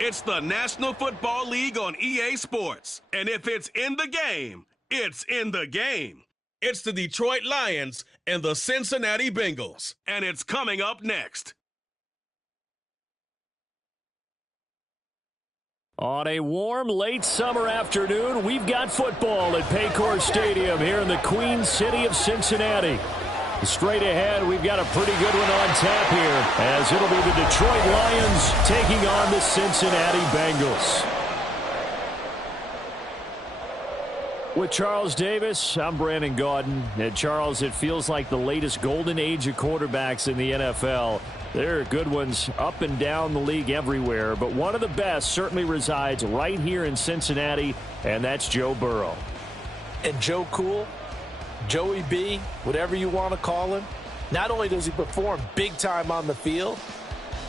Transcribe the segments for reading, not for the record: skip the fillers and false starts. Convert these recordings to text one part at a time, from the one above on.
It's the National Football League on EA Sports. And if it's in the game, it's in the game. It's the Detroit Lions and the Cincinnati Bengals. And it's coming up next. On a warm, late summer afternoon, we've got football at Paycor Stadium here in the Queen City of Cincinnati. Straight ahead, we've got a pretty good one on tap here, as it'll be the Detroit Lions taking on the Cincinnati Bengals. With Charles Davis, I'm Brandon Gaudin. And Charles, it feels like the latest golden age of quarterbacks in the NFL. There are good ones up and down the league everywhere, but one of the best certainly resides right here in Cincinnati, and that's Joe Burrow. And Joe Cool, Joey B, whatever you want to call him, not only does he perform big time on the field,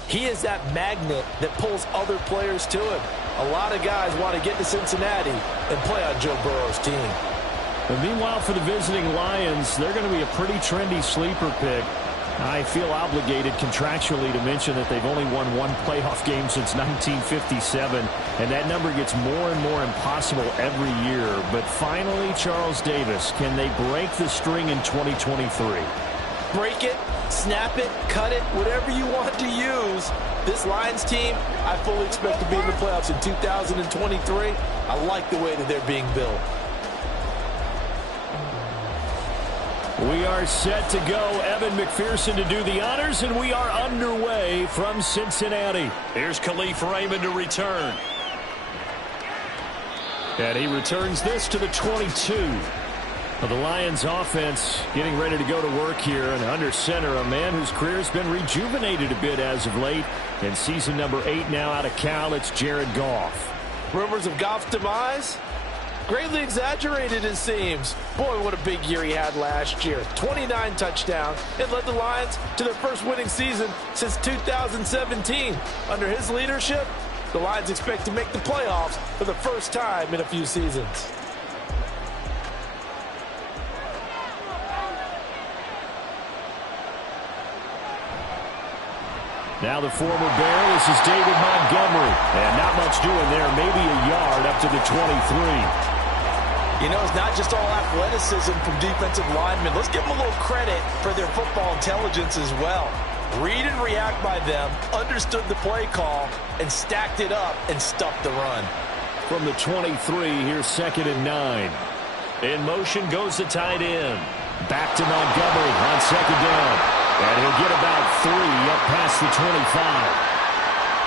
he is that magnet that pulls other players to him. A lot of guys want to get to Cincinnati and play on Joe Burrow's team. And meanwhile, for the visiting Lions, they're going to be a pretty trendy sleeper pick. I feel obligated contractually to mention that they've only won one playoff game since 1957, and that number gets more and more impossible every year. But finally, Charles Davis, can they break the string in 2023? Break it, snap it, cut it, whatever you want to use. This Lions team, I fully expect to be in the playoffs in 2023. I like the way that they're being built. We are set to go. Evan McPherson to do the honors, and we are underway from Cincinnati. Here's Khalif Raymond to return. And he returns this to the 22. The Lions offense getting ready to go to work here, and under center, a man whose career has been rejuvenated a bit as of late. In season number 8 now out of Cal, it's Jared Goff. Rumors of Goff's demise? Greatly exaggerated, it seems. Boy, what a big year he had last year. 29 touchdowns and led the Lions to their first winning season since 2017. Under his leadership, the Lions expect to make the playoffs for the first time in a few seasons. Now the former Bear, this is David Montgomery. And not much doing there, maybe a yard up to the 23. You know, it's not just all athleticism from defensive linemen. Let's give them a little credit for their football intelligence as well. Read and react by them, understood the play call, and stacked it up and stuffed the run. From the 23, here's 2nd and 9. In motion goes the tight end. Back to Montgomery on 2nd down. And he'll get about 3 up past the 25.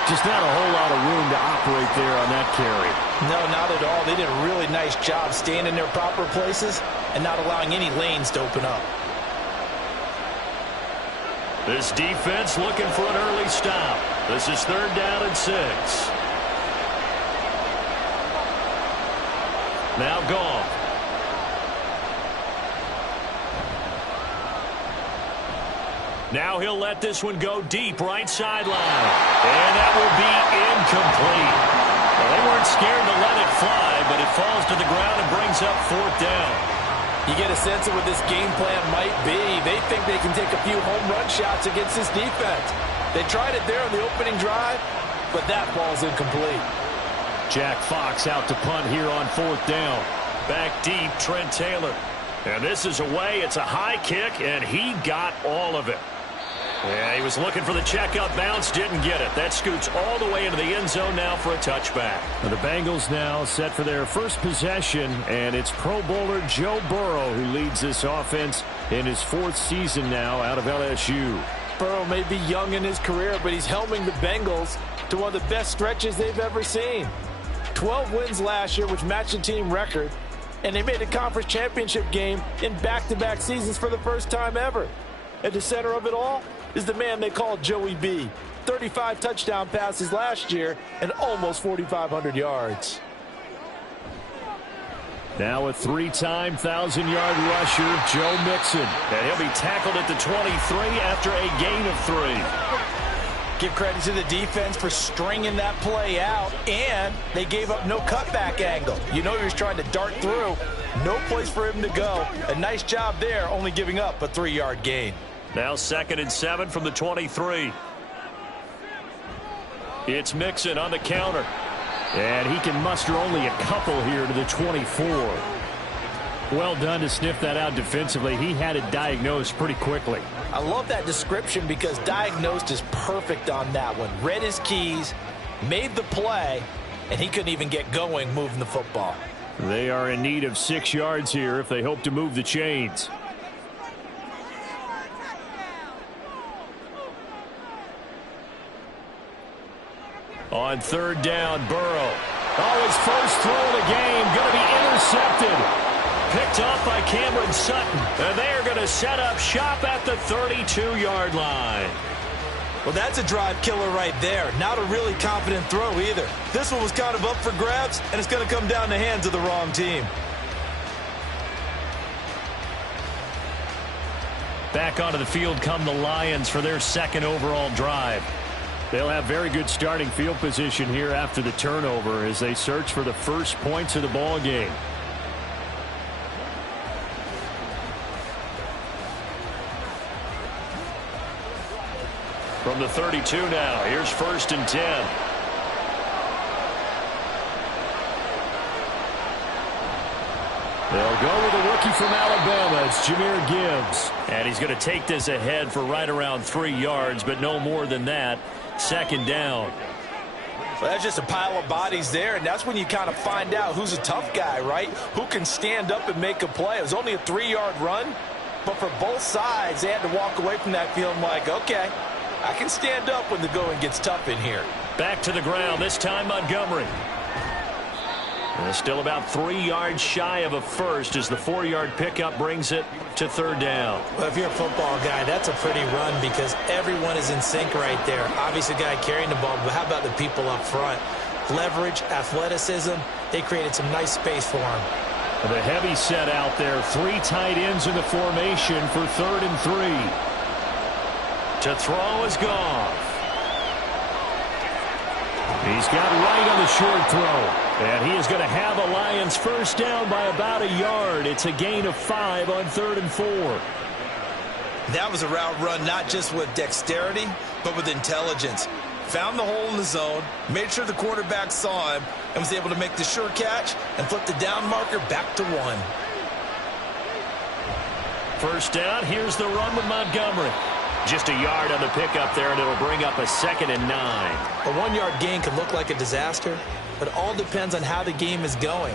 Just not a whole lot of room to operate there on that carry. No, not at all. They did a really nice job staying in their proper places and not allowing any lanes to open up. This defense looking for an early stop. This is 3rd down and 6. Now Goff. Now he'll let this one go deep right sideline. And that will be incomplete. Well, they weren't scared to let it fly, but it falls to the ground and brings up 4th down. You get a sense of what this game plan might be. They think they can take a few home run shots against this defense. They tried it there on the opening drive, but that ball's incomplete. Jack Fox out to punt here on 4th down. Back deep, Trent Taylor. And this is away. It's a high kick, and he got all of it. Yeah, he was looking for the checkout bounce, didn't get it. That scoots all the way into the end zone now for a touchback. And the Bengals now set for their first possession, and it's Pro Bowler Joe Burrow who leads this offense in his 4th season now out of LSU. Burrow may be young in his career, but he's helming the Bengals to one of the best stretches they've ever seen. 12 wins last year, which matched the team record, and they made a conference championship game in back-to-back seasons for the first time ever. At the center of it all is the man they call Joey B. 35 touchdown passes last year and almost 4,500 yards. Now a 3-time 1,000-yard rusher, Joe Mixon. And he'll be tackled at the 23 after a gain of 3. Give credit to the defense for stringing that play out, and they gave up no cutback angle. You know he was trying to dart through. No place for him to go. A nice job there, only giving up a 3-yard gain. Now 2nd and 7 from the 23. It's Mixon on the counter. And he can muster only a couple here to the 24. Well done to sniff that out defensively. He had it diagnosed pretty quickly. I love that description because diagnosed is perfect on that one. Read his keys, made the play, and he couldn't even get going moving the football. They are in need of 6 yards here if they hope to move the chains. On 3rd down, Burrow. Oh, his first throw of the game going to be intercepted. Picked off by Cameron Sutton. And they are going to set up shop at the 32-yard line. Well, that's a drive killer right there. Not a really confident throw either. This one was kind of up for grabs, and it's going to come down the hands of the wrong team. Back onto the field come the Lions for their 2nd overall drive. They'll have very good starting field position here after the turnover as they search for the first points of the ball game. From the 32 now, here's 1st and 10. They'll go with a rookie from Alabama. It's Jahmyr Gibbs. And he's going to take this ahead for right around 3 yards, but no more than that. 2nd down. Well, that's just a pile of bodies there, and that's when you kind of find out who's a tough guy, right? Who can stand up and make a play. It was only a 3-yard run, but for both sides, they had to walk away from that feeling like, okay, I can stand up when the going gets tough in here. Back to the ground, this time Montgomery. And still about 3 yards shy of a first as the 4-yard pickup brings it to 3rd down. Well, if you're a football guy, that's a pretty run because everyone is in sync right there. Obviously, the guy carrying the ball, but how about the people up front? Leverage, athleticism, they created some nice space for him. The heavy set out there. 3 tight ends in the formation for 3rd and 3. To throw is Goff. He's got right on the short throw. And he is going to have a Lions first down by about a yard. It's a gain of 5 on 3rd and 4. That was a route run not just with dexterity, but with intelligence. Found the hole in the zone, made sure the quarterback saw him, and was able to make the sure catch and flip the down marker back to 1. First down, here's the run with Montgomery. Just a yard on the pickup there, and it'll bring up a 2nd and 9. A 1-yard gain can look like a disaster, but it all depends on how the game is going.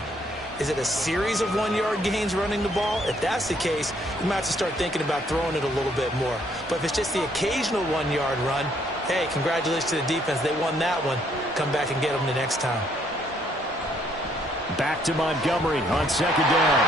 Is it a series of 1-yard gains running the ball? If that's the case, you might have to start thinking about throwing it a little bit more. But if it's just the occasional 1-yard run, hey, congratulations to the defense. They won that one. Come back and get them the next time. Back to Montgomery on 2nd down.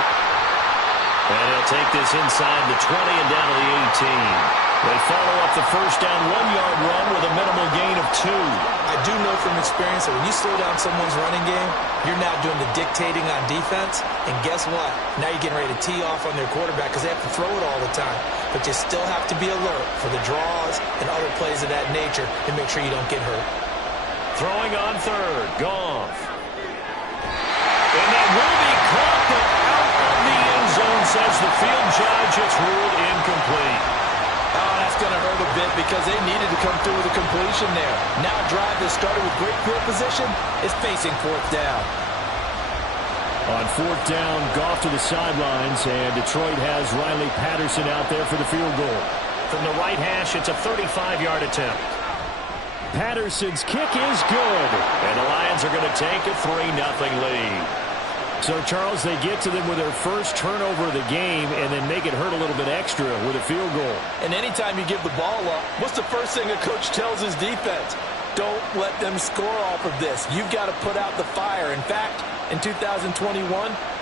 And he'll take this inside the 20 and down to the 18. They follow up the first down 1-yard run with a minimal gain of 2. I do know from experience that when you slow down someone's running game, you're now doing the dictating on defense. And guess what? Now you're getting ready to tee off on their quarterback because they have to throw it all the time. But you still have to be alert for the draws and other plays of that nature and make sure you don't get hurt. Throwing on 3rd, Goff. And that will be caught, but out of the end zone, says the field judge. It's ruled incomplete. Oh, that's going to hurt a bit because they needed to come through with a completion there. Now a drive that started with great field position is facing 4th down. On 4th down, Goff to the sidelines, and Detroit has Riley Patterson out there for the field goal. From the right hash, it's a 35-yard attempt. Patterson's kick is good, and the Lions are going to take a 3-0 lead. So, Charles, they get to them with their first turnover of the game and then make it hurt a little bit extra with a field goal. And anytime you give the ball up, what's the first thing a coach tells his defense? Don't let them score off of this. You've got to put out the fire. In fact, in 2021,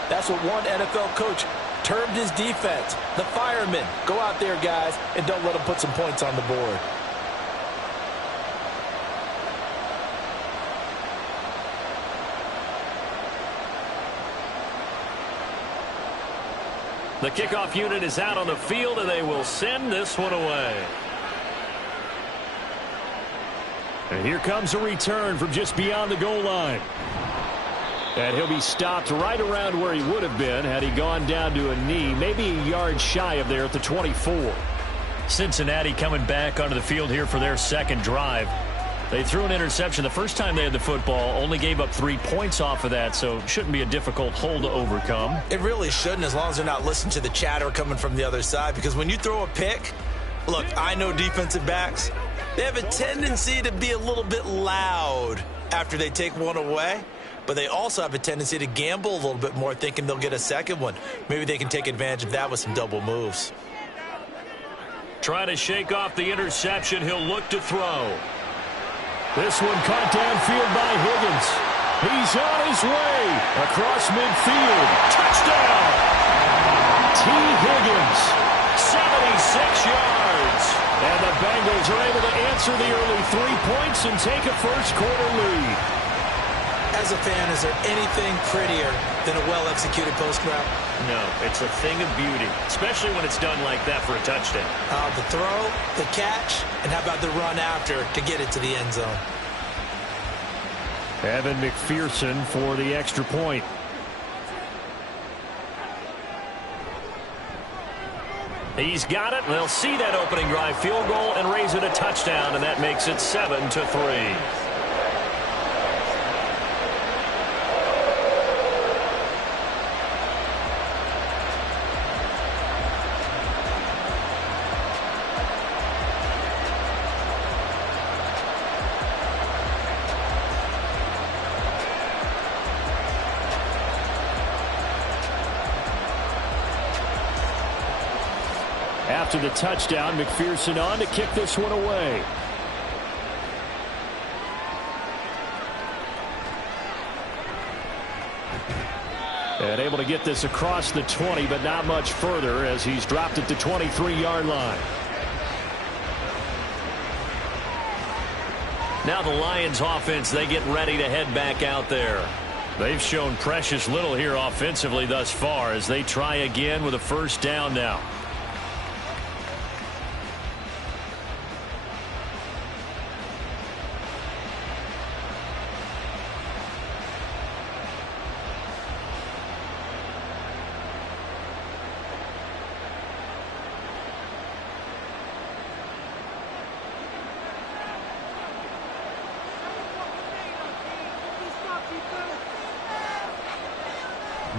that's what one NFL coach termed his defense. The firemen. Go out there, guys, and don't let them put some points on the board. The kickoff unit is out on the field, and they will send this one away. And here comes a return from just beyond the goal line. And he'll be stopped right around where he would have been had he gone down to a knee, maybe a yard shy of there at the 24. Cincinnati coming back onto the field here for their 2nd drive. They threw an interception the first time they had the football, only gave up 3 points off of that, so it shouldn't be a difficult hole to overcome. It really shouldn't, as long as they're not listening to the chatter coming from the other side, because when you throw a pick, look, I know defensive backs, they have a tendency to be a little bit loud after they take one away, but they also have a tendency to gamble a little bit more, thinking they'll get a second one. Maybe they can take advantage of that with some double moves. Trying to shake off the interception, he'll look to throw. This one caught downfield by Higgins. He's on his way across midfield. Touchdown! T. Higgins, 76 yards. And the Bengals are able to answer the early 3 points and take a first-quarter lead. As a fan, is there anything prettier than a well-executed post route? No, it's a thing of beauty, especially when it's done like that for a touchdown. The throw, the catch, and how about the run after to get it to the end zone? Evan McPherson for the extra point. He's got it, and they'll see that opening drive field goal and raise it a touchdown, and that makes it 7-3. After the touchdown, McPherson on to kick this one away. And able to get this across the 20, but not much further as he's dropped it to 23-yard line. Now the Lions offense, they get ready to head back out there. They've shown precious little here offensively thus far as they try again with a first down now.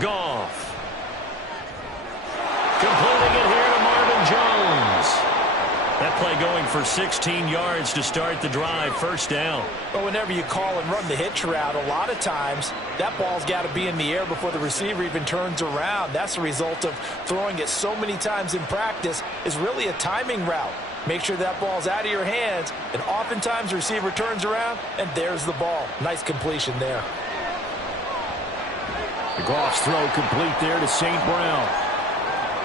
Goff. Completing it here to Marvin Jones. That play going for 16 yards to start the drive. First down. But whenever you call and run the hitch route, a lot of times that ball's got to be in the air before the receiver even turns around. That's the result of throwing it so many times in practice. Is really a timing route. Make sure that ball's out of your hands, and oftentimes the receiver turns around, and there's the ball. Nice completion there. The Goff's throw complete there to St. Brown.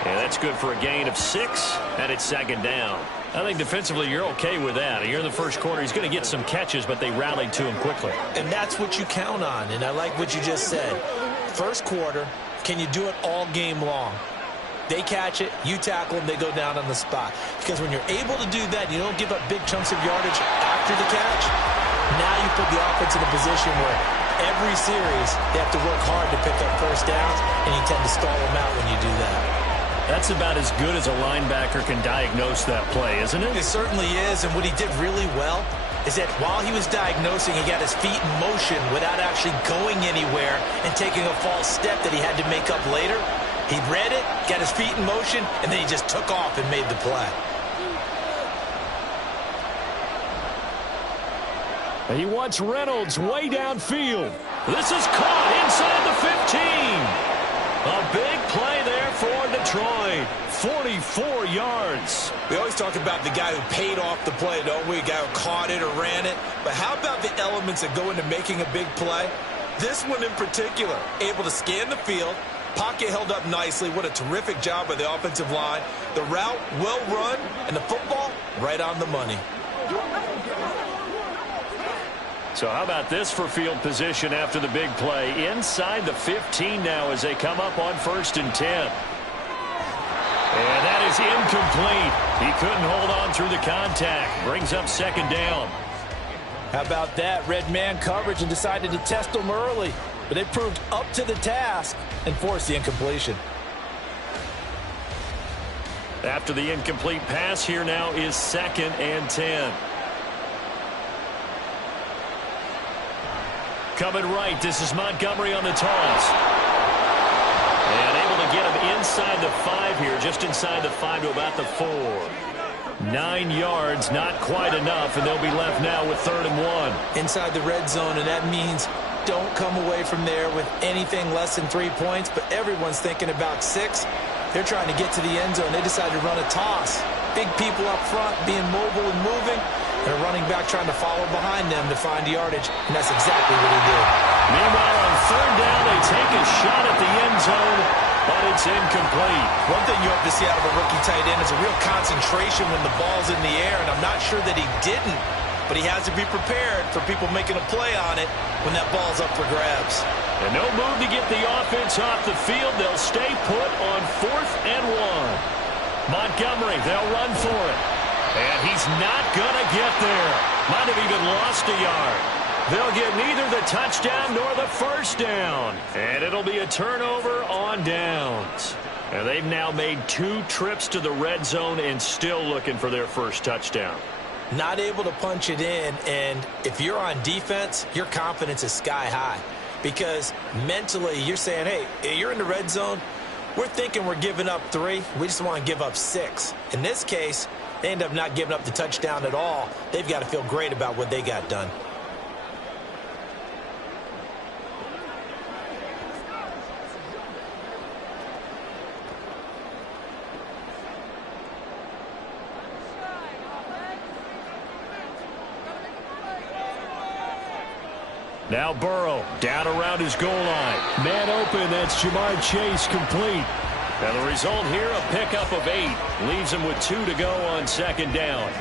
And that's good for a gain of 6, and it's second down. I think defensively you're okay with that. Here in the first quarter, he's going to get some catches, but they rallied to him quickly. And that's what you count on, and I like what you just said. First quarter, can you do it all game long? They catch it, you tackle them, they go down on the spot. Because when you're able to do that, you don't give up big chunks of yardage after the catch. Now you put the offense in a position where every series they have to work hard to pick up first downs, and you tend to stall them out when you do that. That's about as good as a linebacker can diagnose that play, isn't it? It certainly is, and what he did really well is that while he was diagnosing, he got his feet in motion without actually going anywhere and taking a false step that he had to make up later. He read it, got his feet in motion, and then he just took off and made the play. He wants Reynolds way downfield. This is caught inside the 15. A big play there for Detroit. 44 yards. We always talk about the guy who paid off the play, don't we? A guy who caught it or ran it. But how about the elements that go into making a big play? This one in particular, able to scan the field. Pocket held up nicely. What a terrific job by the offensive line. The route well run, and the football right on the money. So how about this for field position after the big play? Inside the 15 now as they come up on 1st and 10. And that is incomplete. He couldn't hold on through the contact. Brings up second down. How about that? Red man coverage and decided to test them early. But they proved up to the task and forced the incompletion. After the incomplete pass, here now is 2nd and 10. Coming right, this is Montgomery on the toss. And able to get him inside the 5 here, just inside the 5 to about the 4. 9 yards, not quite enough, and they'll be left now with 3rd and 1. Inside the red zone, and that means don't come away from there with anything less than 3 points, but everyone's thinking about 6. They're trying to get to the end zone. They decided to run a toss. Big people up front being mobile and moving. They're running back trying to follow behind them to find yardage, and that's exactly what he did. Meanwhile, on 3rd down, they take a shot at the end zone, but it's incomplete. One thing you have to see out of a rookie tight end is a real concentration when the ball's in the air, and I'm not sure that he didn't, but he has to be prepared for people making a play on it when that ball's up for grabs. And no move to get the offense off the field. They'll stay put on 4th and 1. Montgomery, they'll run for it. And he's not going to get there. Might have even lost a yard. They'll get neither the touchdown nor the 1st down. And it'll be a turnover on downs. And they've now made 2 trips to the red zone and still looking for their 1st touchdown. Not able to punch it in, and if you're on defense, your confidence is sky high. Because mentally, you're saying, hey, you're in the red zone. We're thinking we're giving up 3. We just want to give up 6. In this case, they end up not giving up the touchdown at all. They've got to feel great about what they got done. Now Burrow down around his goal line. Man open, that's Jamar Chase complete. And the result here, a pickup of 8. Leaves him with 2 to go on 2nd down.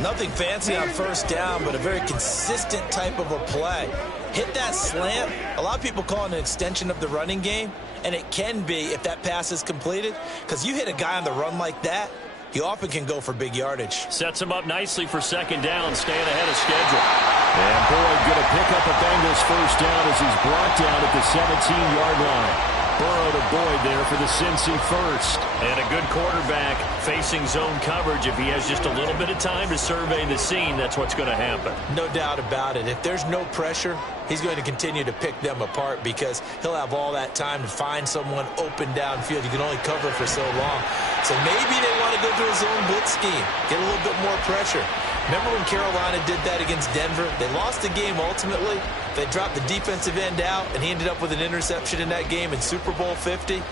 Nothing fancy on 1st down, but a very consistent type of a play. Hit that slant. A lot of people call it an extension of the running game, and it can be if that pass is completed, because you hit a guy on the run like that, he often can go for big yardage. Sets him up nicely for 2nd down, staying ahead of schedule. And Boyd going to pick up a Bengals 1st down as he's brought down at the 17-yard line. Burrow to Boyd there for the Cincy 1st. And a good quarterback facing zone coverage. If he has just a little bit of time to survey the scene, that's what's going to happen. No doubt about it. If there's no pressure, he's going to continue to pick them apart because he'll have all that time to find someone open downfield. You can only cover for so long. So maybe they want to go to a zone blitz scheme, get a little bit more pressure. Remember when Carolina did that against Denver? They lost the game ultimately. They dropped the defensive end out, and he ended up with an interception in that game in Super Bowl 50.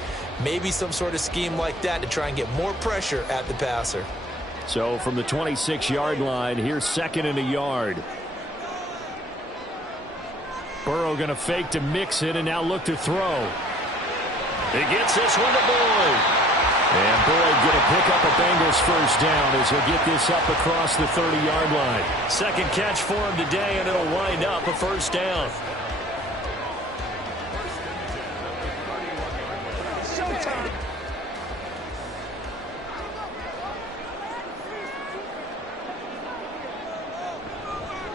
Maybe some sort of scheme like that to try and get more pressure at the passer. So from the 26-yard line, here's 2nd and a yard. Burrow going to fake to mix it and now look to throw. He gets this one to Boyd. And Boyd going to pick up a Bengals 1st down as he'll get this up across the 30-yard line. 2nd catch for him today, and it'll wind up a 1st down.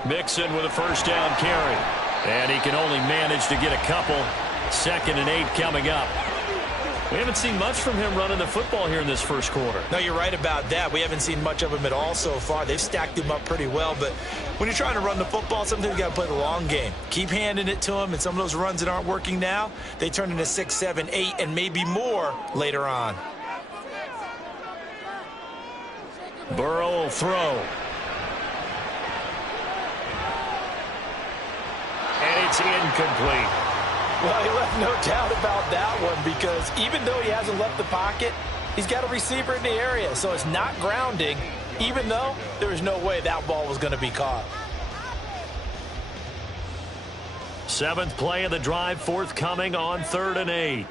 Mixon with a 1st down carry. And he can only manage to get a couple. 2nd and 8 coming up. We haven't seen much from him running the football here in this 1st quarter. No, you're right about that. We haven't seen much of him at all so far. They've stacked him up pretty well, but when you're trying to run the football, sometimes you got to play the long game. Keep handing it to him, and some of those runs that aren't working now, they turn into 6, 7, 8, and maybe more later on. Burrow will throw. And it's incomplete. Well, he left no doubt about that one because even though he hasn't left the pocket, he's got a receiver in the area, so it's not grounding, even though there was no way that ball was going to be caught. 7th play of the drive, forthcoming on 3rd and 8.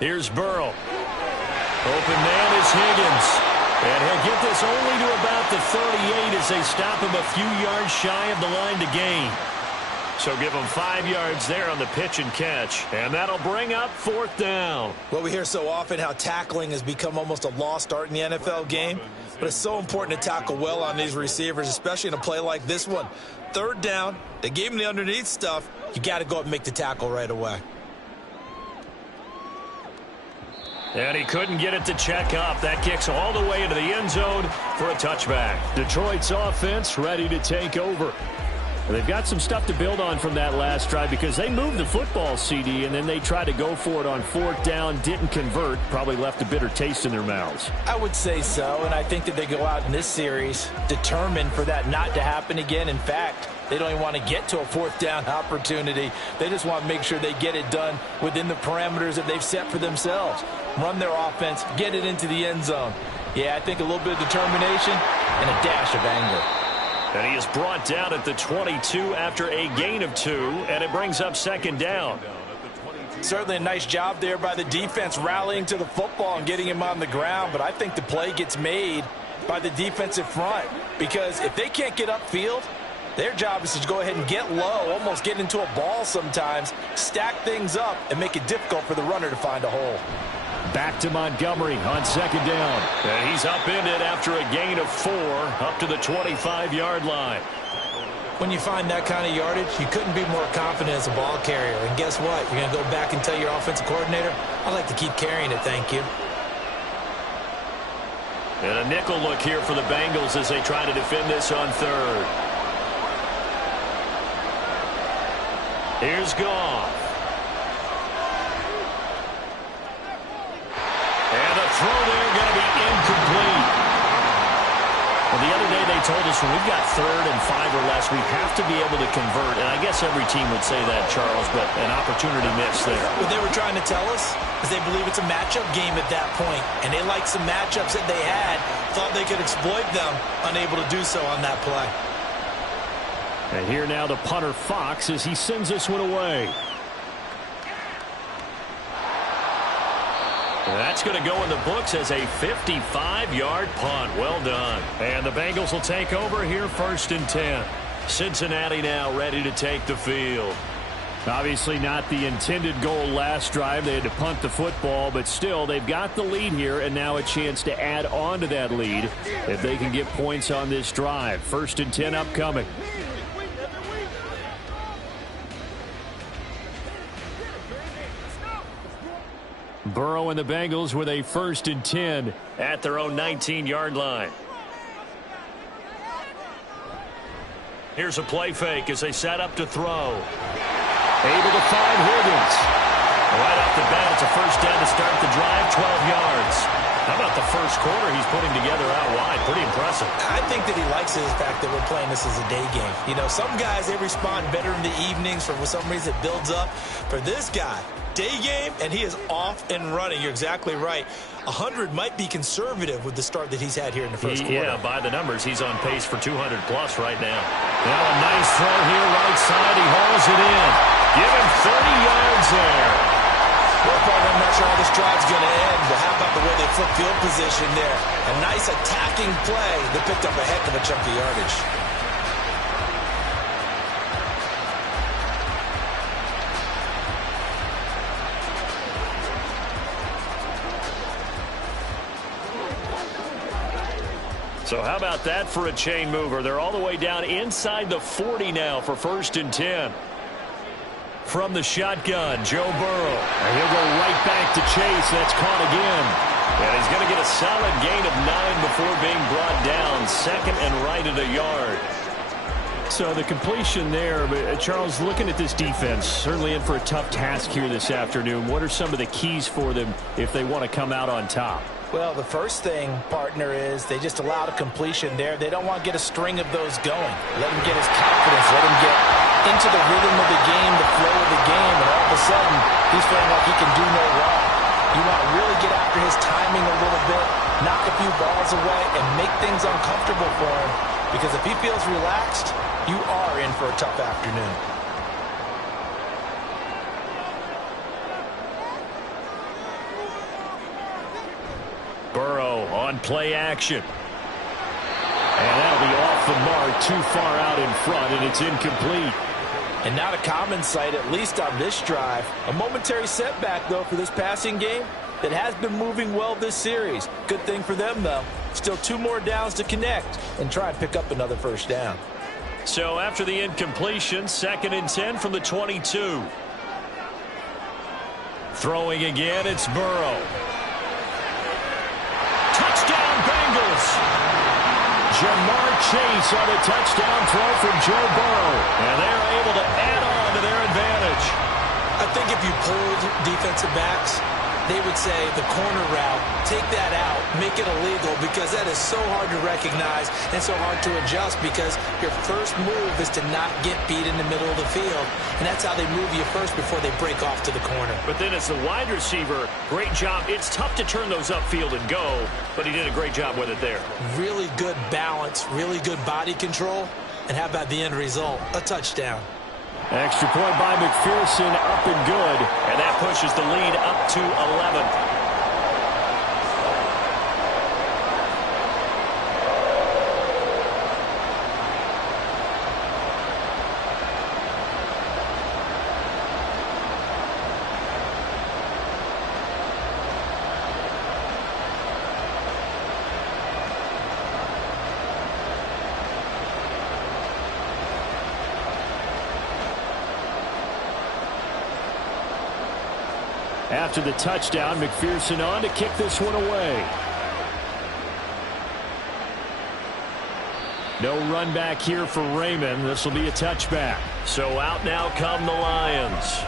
Here's Burrow. Open man is Higgins. And he'll get this only to about the 38 as they stop him a few yards shy of the line to gain. So give him 5 yards there on the pitch and catch. And that'll bring up 4th down. Well, we hear so often how tackling has become almost a lost art in the NFL game. But it's so important to tackle well on these receivers, especially in a play like this one. 3rd down, they gave him the underneath stuff. You got to go up and make the tackle right away. And he couldn't get it to check up. That kicks all the way into the end zone for a touchback. Detroit's offense ready to take over. They've got some stuff to build on from that last drive because they moved the football, CD, and then they tried to go for it on fourth down, didn't convert, probably left a bitter taste in their mouths. I would say so, and I think that they go out in this series determined for that not to happen again. In fact, they don't even want to get to a fourth down opportunity. They just want to make sure they get it done within the parameters that they've set for themselves. Run their offense, get it into the end zone. Yeah, I think a little bit of determination and a dash of anger. And he is brought down at the 22 after a gain of 2, and it brings up second down. Certainly a nice job there by the defense rallying to the football and getting him on the ground, but I think the play gets made by the defensive front because if they can't get upfield, their job is to go ahead and get low, almost get into a ball sometimes, stack things up, and make it difficult for the runner to find a hole. Back to Montgomery on second down. And he's upended after a gain of 4 up to the 25-yard line. When you find that kind of yardage, you couldn't be more confident as a ball carrier. And guess what? You're going to go back and tell your offensive coordinator, I'd like to keep carrying it, thank you. And a nickel look here for the Bengals as they try to defend this on third. Here's Goff. And the throw there going to be incomplete. Well, the other day they told us when we've got 3rd and 5 or less, we have to be able to convert. And I guess every team would say that, Charles, but an opportunity missed there. What they were trying to tell us is they believe it's a matchup game at that point. And they liked some matchups that they had, thought they could exploit them, unable to do so on that play. And here now the punter Fox as he sends this one away. That's going to go in the books as a 55-yard punt. Well done. And the Bengals will take over here 1st and 10. Cincinnati now ready to take the field. Obviously not the intended goal last drive. They had to punt the football, but still they've got the lead here and now a chance to add on to that lead if they can get points on this drive. 1st and 10 upcoming. Burrow and the Bengals with a 1st and 10 at their own 19-yard line. Here's a play fake as they set up to throw. Able to find Higgins. Right off the bat, it's a 1st down to start the drive, 12 yards. How about the first quarter he's putting together out wide? Pretty impressive. I think that he likes the fact that we're playing this as a day game. You know, some guys, they respond better in the evenings. For some reason, it builds up. For this guy, day game, and he is off and running. You're exactly right. 100 might be conservative with the start that he's had here in the first quarter. Yeah, by the numbers, he's on pace for 200-plus right now. Now a nice throw here right side. He hauls it in. Give him 30 yards there. Well, I'm not sure how this drive's going to end, but how about the way they flip field position there? A nice attacking play that picked up a heck of a chunk of yardage. So how about that for a chain mover? They're all the way down inside the 40 now for 1st and 10. From the shotgun, Joe Burrow. And he'll go right back to Chase. That's caught again. And he's going to get a solid gain of 9 before being brought down. 2nd and right at a yard. So the completion there, but Charles, looking at this defense, certainly in for a tough task here this afternoon. What are some of the keys for them if they want to come out on top? Well, the first thing, partner, is they just allowed a completion there. They don't want to get a string of those going. Let him get his confidence. Let him get into the rhythm of the game, the flow of the game, and all of a sudden, he's feeling like he can do no wrong. You want to really get after his timing a little bit, knock a few balls away, and make things uncomfortable for him. Because if he feels relaxed, you are in for a tough afternoon. Burrow on play action. And that'll be off the mark, too far out in front, and it's incomplete. And not a common sight, at least on this drive. A momentary setback, though, for this passing game that has been moving well this series. Good thing for them, though. Still 2 more downs to connect and try and pick up another 1st down. So after the incompletion, 2nd and 10 from the 22. Throwing again, it's Burrow. Jamar Chase on a touchdown throw from Joe Burrow. And they're able to add on to their advantage. I think if you polled defensive backs, they would say the corner route, take that out, make it illegal, because that is so hard to recognize and so hard to adjust, because your first move is to not get beat in the middle of the field, and that's how they move you first before they break off to the corner. But then as the wide receiver, great job. It's tough to turn those upfield and go, but he did a great job with it there. Really good balance, really good body control, and how about the end result? A touchdown. Extra point by McPherson, up and good. And that pushes the lead up to 11. After the touchdown, McPherson on to kick this one away. No run back here for Raymond. This will be a touchback. So out now come the Lions.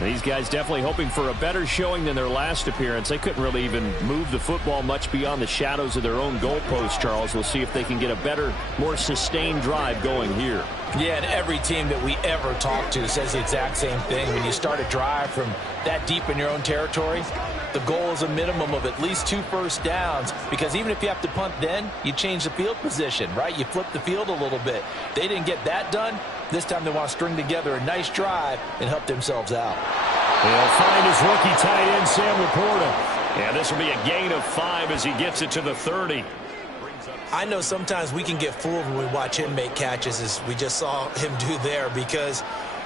These guys definitely hoping for a better showing than their last appearance. They couldn't really even move the football much beyond the shadows of their own goalpost, Charles. We'll see if they can get a better, more sustained drive going here. Yeah, and every team that we ever talk to says the exact same thing. When you start a drive from that deep in your own territory, the goal is a minimum of at least 2 first downs, because even if you have to punt then, you change the field position, right? You flip the field a little bit. They didn't get that done. This time they want to string together a nice drive and help themselves out. He'll find his rookie tight end, Sam Laporta. And this will be a gain of 5 as he gets it to the 30. I know sometimes we can get fooled when we watch him make catches, as we just saw him do there, because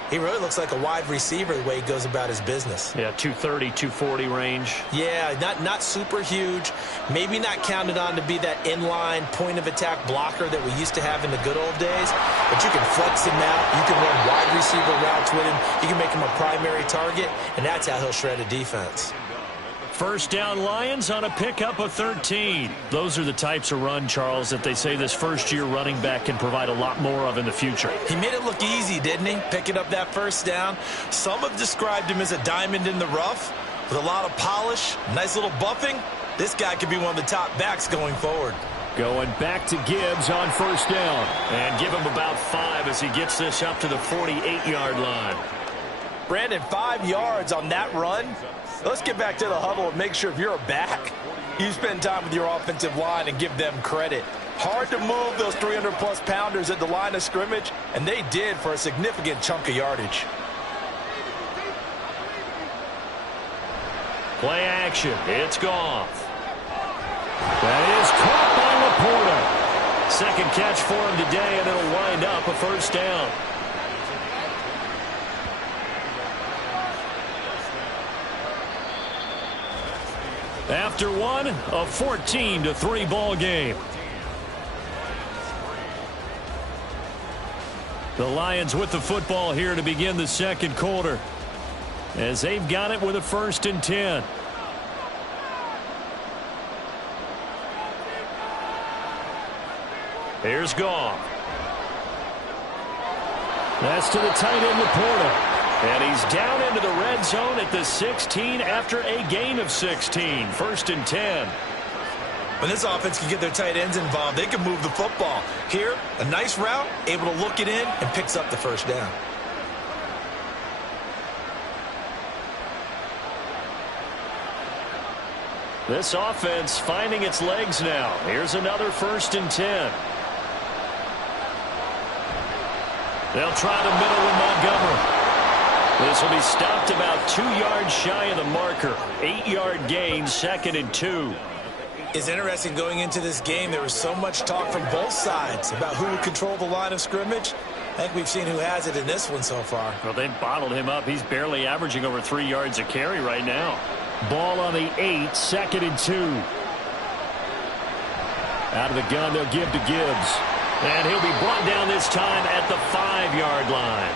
he really looks like a wide receiver the way he goes about his business. Yeah, 230, 240 range. Yeah, not super huge. Maybe not counted on to be that inline point-of-attack blocker that we used to have in the good old days. But you can flex him out. You can run wide receiver routes with him. You can make him a primary target, and that's how he'll shred a defense. First down Lions on a pickup of 13. Those are the types of run, Charles, that they say this first-year running back can provide a lot more of in the future. He made it look easy, didn't he? Picking up that first down. Some have described him as a diamond in the rough with a lot of polish, nice little buffing. This guy could be one of the top backs going forward. Going back to Gibbs on first down. And give him about 5 as he gets this up to the 48-yard line. Brandon, 5 yards on that run. Let's get back to the huddle and make sure if you're a back, you spend time with your offensive line and give them credit. Hard to move those 300-plus pounders at the line of scrimmage, and they did for a significant chunk of yardage. Play action. It's Goff. That is caught by Laporta. Second catch for him today, and it'll wind up a first down. After one, a 14-3 ball game. The Lions with the football here to begin the second quarter, as they've got it with a 1st and 10. Here's Goff. That's to the tight end, Laporta. And he's down into the red zone at the 16 after a gain of 16. 1st and 10. When this offense can get their tight ends involved, they can move the football. Here, a nice route, able to look it in, and picks up the first down. This offense finding its legs now. Here's another 1st and 10. They'll try the middle with Montgomery. This will be stopped about 2 yards shy of the marker. 8-yard gain, 2nd and 2. It's interesting going into this game. There was so much talk from both sides about who would control the line of scrimmage. I think we've seen who has it in this one so far. Well, they've bottled him up. He's barely averaging over 3 yards a carry right now. Ball on the 8, 2nd and 2. Out of the gun, they'll give to Gibbs. And he'll be brought down this time at the 5-yard line.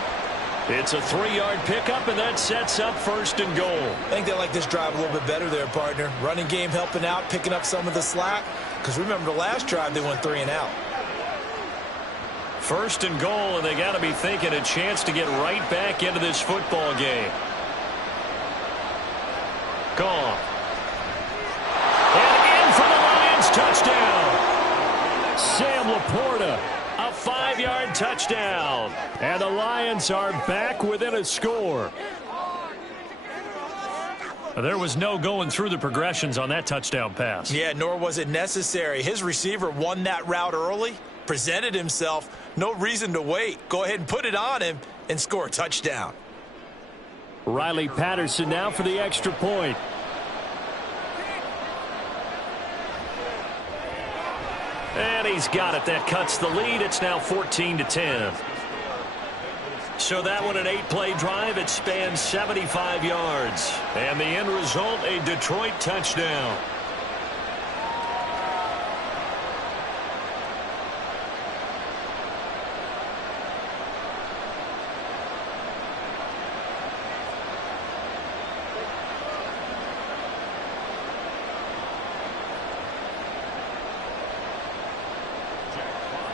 It's a 3-yard pickup, and that sets up 1st and goal. I think they like this drive a little bit better there, partner. Running game helping out, picking up some of the slack. Because remember, the last drive, they went 3 and out. First and goal, and they got to be thinking a chance to get right back into this football game. Gone. And in for the Lions, touchdown. Sam Laporta, a 5-yard touchdown. And the Lions are back within a score. There was no going through the progressions on that touchdown pass. Yeah, nor was it necessary. His receiver won that route early, presented himself. No reason to wait. Go ahead and put it on him and score a touchdown. Riley Patterson now for the extra point. And he's got it. That cuts the lead. It's now 14-10. So that one, an 8-play drive. It spans 75 yards. And the end result, a Detroit touchdown.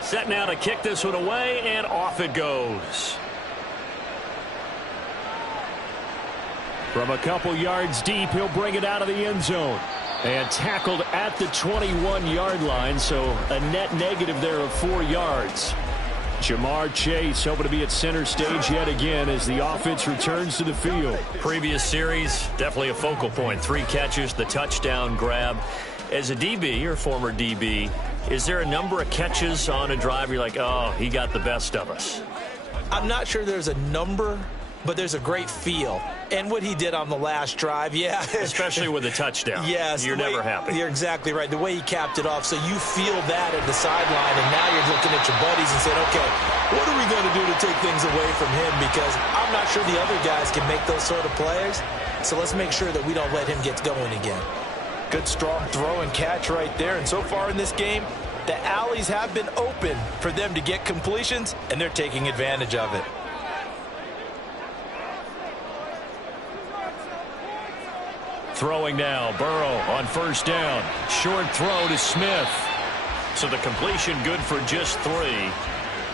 Set now to kick this one away, and off it goes. From a couple yards deep, he'll bring it out of the end zone. And tackled at the 21-yard line, so a net negative there of 4 yards. Jamar Chase hoping to be at center stage yet again as the offense returns to the field. Previous series, definitely a focal point. 3 catches, the touchdown grab. As a DB, or former DB, is there a number of catches on a drive you're like, oh, he got the best of us? I'm not sure there's a number, but there's a great feel. And what he did on the last drive, yeah. Especially with a touchdown. Yes. You're never happy. You're exactly right. The way he capped it off, so you feel that at the sideline, and now you're looking at your buddies and saying, okay, what are we going to do to take things away from him? Because I'm not sure the other guys can make those sort of plays. So let's make sure that we don't let him get going again. Good, strong throw and catch right there. And so far in this game, the alleys have been open for them to get completions, and they're taking advantage of it. Throwing now, Burrow on first down. Short throw to Smith. So the completion good for just 3.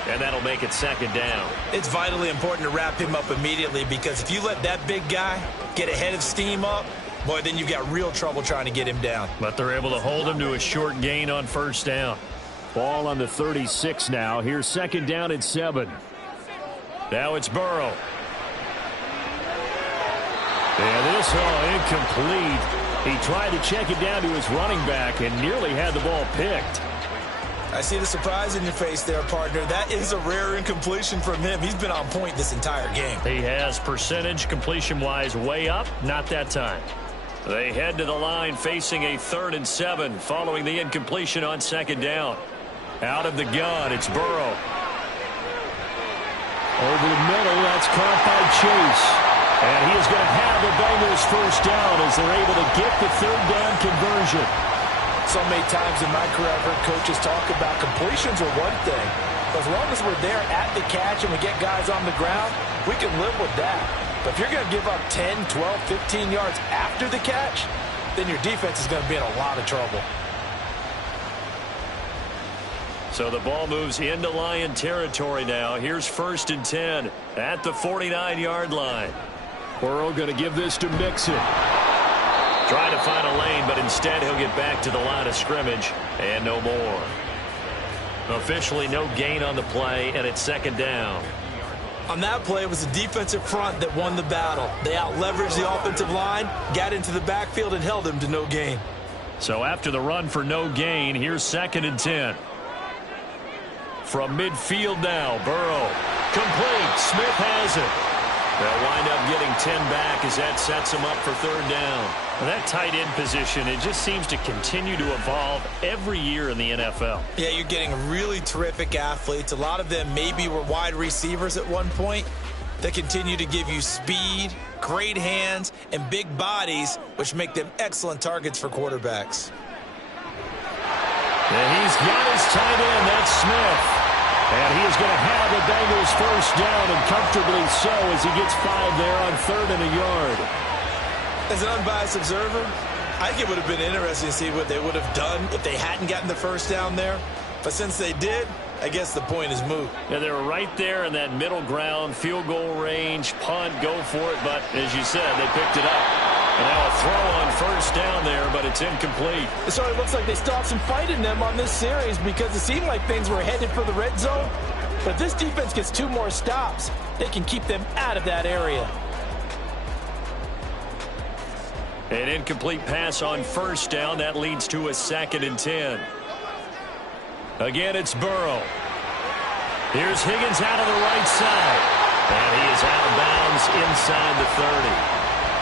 And that'll make it second down. It's vitally important to wrap him up immediately, because if you let that big guy get ahead of steam up, boy, then you've got real trouble trying to get him down. But they're able to hold him to a short gain on first down. Ball on the 36 now. Here's second down and 7. Now it's Burrow. And this incomplete. He tried to check it down to his running back and nearly had the ball picked. I see the surprise in your face there, partner. That is a rare incompletion from him. He's been on point this entire game. He has, percentage completion-wise way up. Not that time. They head to the line facing a 3rd and 7 following the incompletion on second down. Out of the gun, it's Burrow. Over the middle, that's caught by Chase. And he is going to have the Bengals first down as they're able to get the 3rd down conversion. So many times in my career I've heard coaches talk about completions are one thing. But as long as we're there at the catch and we get guys on the ground, we can live with that. But if you're going to give up 10, 12, 15 yards after the catch, then your defense is going to be in a lot of trouble. So the ball moves into Lion territory now. Here's 1st and 10 at the 49-yard line. Burrow going to give this to Mixon. Trying to find a lane, but instead he'll get back to the line of scrimmage and no more. Officially no gain on the play, and it's second down. On that play, it was the defensive front that won the battle. They out-leveraged the offensive line, got into the backfield, and held him to no gain. So after the run for no gain, here's 2nd and 10. From midfield now, Burrow. Complete. Smith has it. They'll wind up getting 10 back as that sets them up for 3rd down. That tight end position, it just seems to continue to evolve every year in the NFL. Yeah, you're getting really terrific athletes. A lot of them maybe were wide receivers at one point. They continue to give you speed, great hands, and big bodies, which make them excellent targets for quarterbacks. And he's got his tight end, that's Smith. And he is going to have the Bengals first down, and comfortably so as he gets 5 there on 3rd and a yard. As an unbiased observer, I think it would have been interesting to see what they would have done if they hadn't gotten the first down there. But since they did, I guess the point is moot. Yeah, they were right there in that middle ground, field goal range, punt, go for it. But as you said, they picked it up. And now a throw on first down there, but it's incomplete. So it looks like they still have some fight in them on this series because it seemed like things were headed for the red zone. But if this defense gets 2 more stops, they can keep them out of that area. An incomplete pass on first down. That leads to a 2nd and 10. Again, it's Burrow. Here's Higgins out of the right side. And he is out of bounds inside the 30.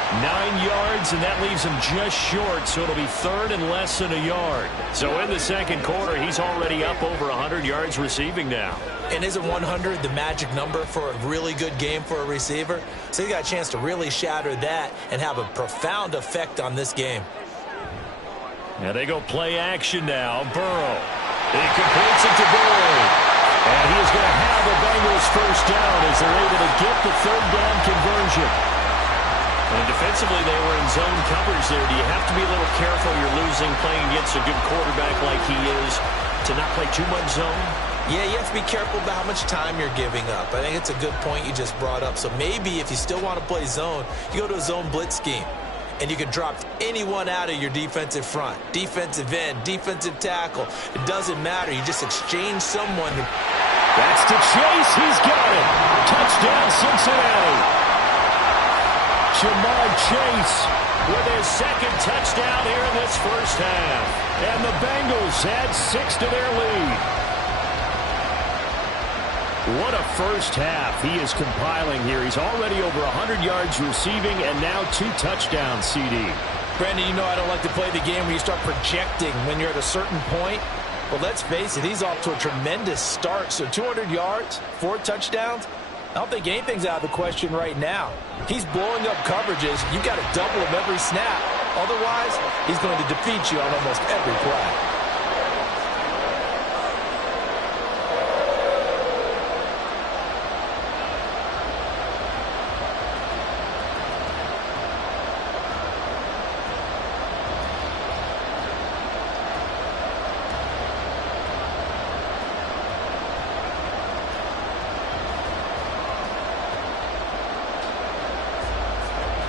9 yards, and that leaves him just short, so it'll be 3rd and less than a yard. So in the second quarter, he's already up over 100 yards receiving now. And isn't 100 the magic number for a really good game for a receiver? So he got a chance to really shatter that and have a profound effect on this game. And they go play action now. Burrow. He completes it to Boyd. And he is going to have the Bengals first down as they're able to get the 3rd down conversion. And defensively, they were in zone coverage there. Do you have to be a little careful? You're losing playing against a good quarterback like he is to not play too much zone? Yeah, you have to be careful about how much time you're giving up. I think it's a good point you just brought up. So maybe if you still want to play zone, you go to a zone blitz scheme. And you can drop anyone out of your defensive front. Defensive end, defensive tackle. It doesn't matter. You just exchange someone. That's to Chase. He's got it. Touchdown, Cincinnati. Jamar Chase with his 2nd touchdown here in this first half. And the Bengals add 6 to their lead. What a first half he is compiling here. He's already over 100 yards receiving and now 2 touchdowns, CD. Brandon, you know I don't like to play the game where you start projecting when you're at a certain point. But let's face it, he's off to a tremendous start. So 200 yards, 4 touchdowns. I don't think anything's out of the question right now. He's blowing up coverages. You got to double him every snap. Otherwise, he's going to defeat you on almost every play.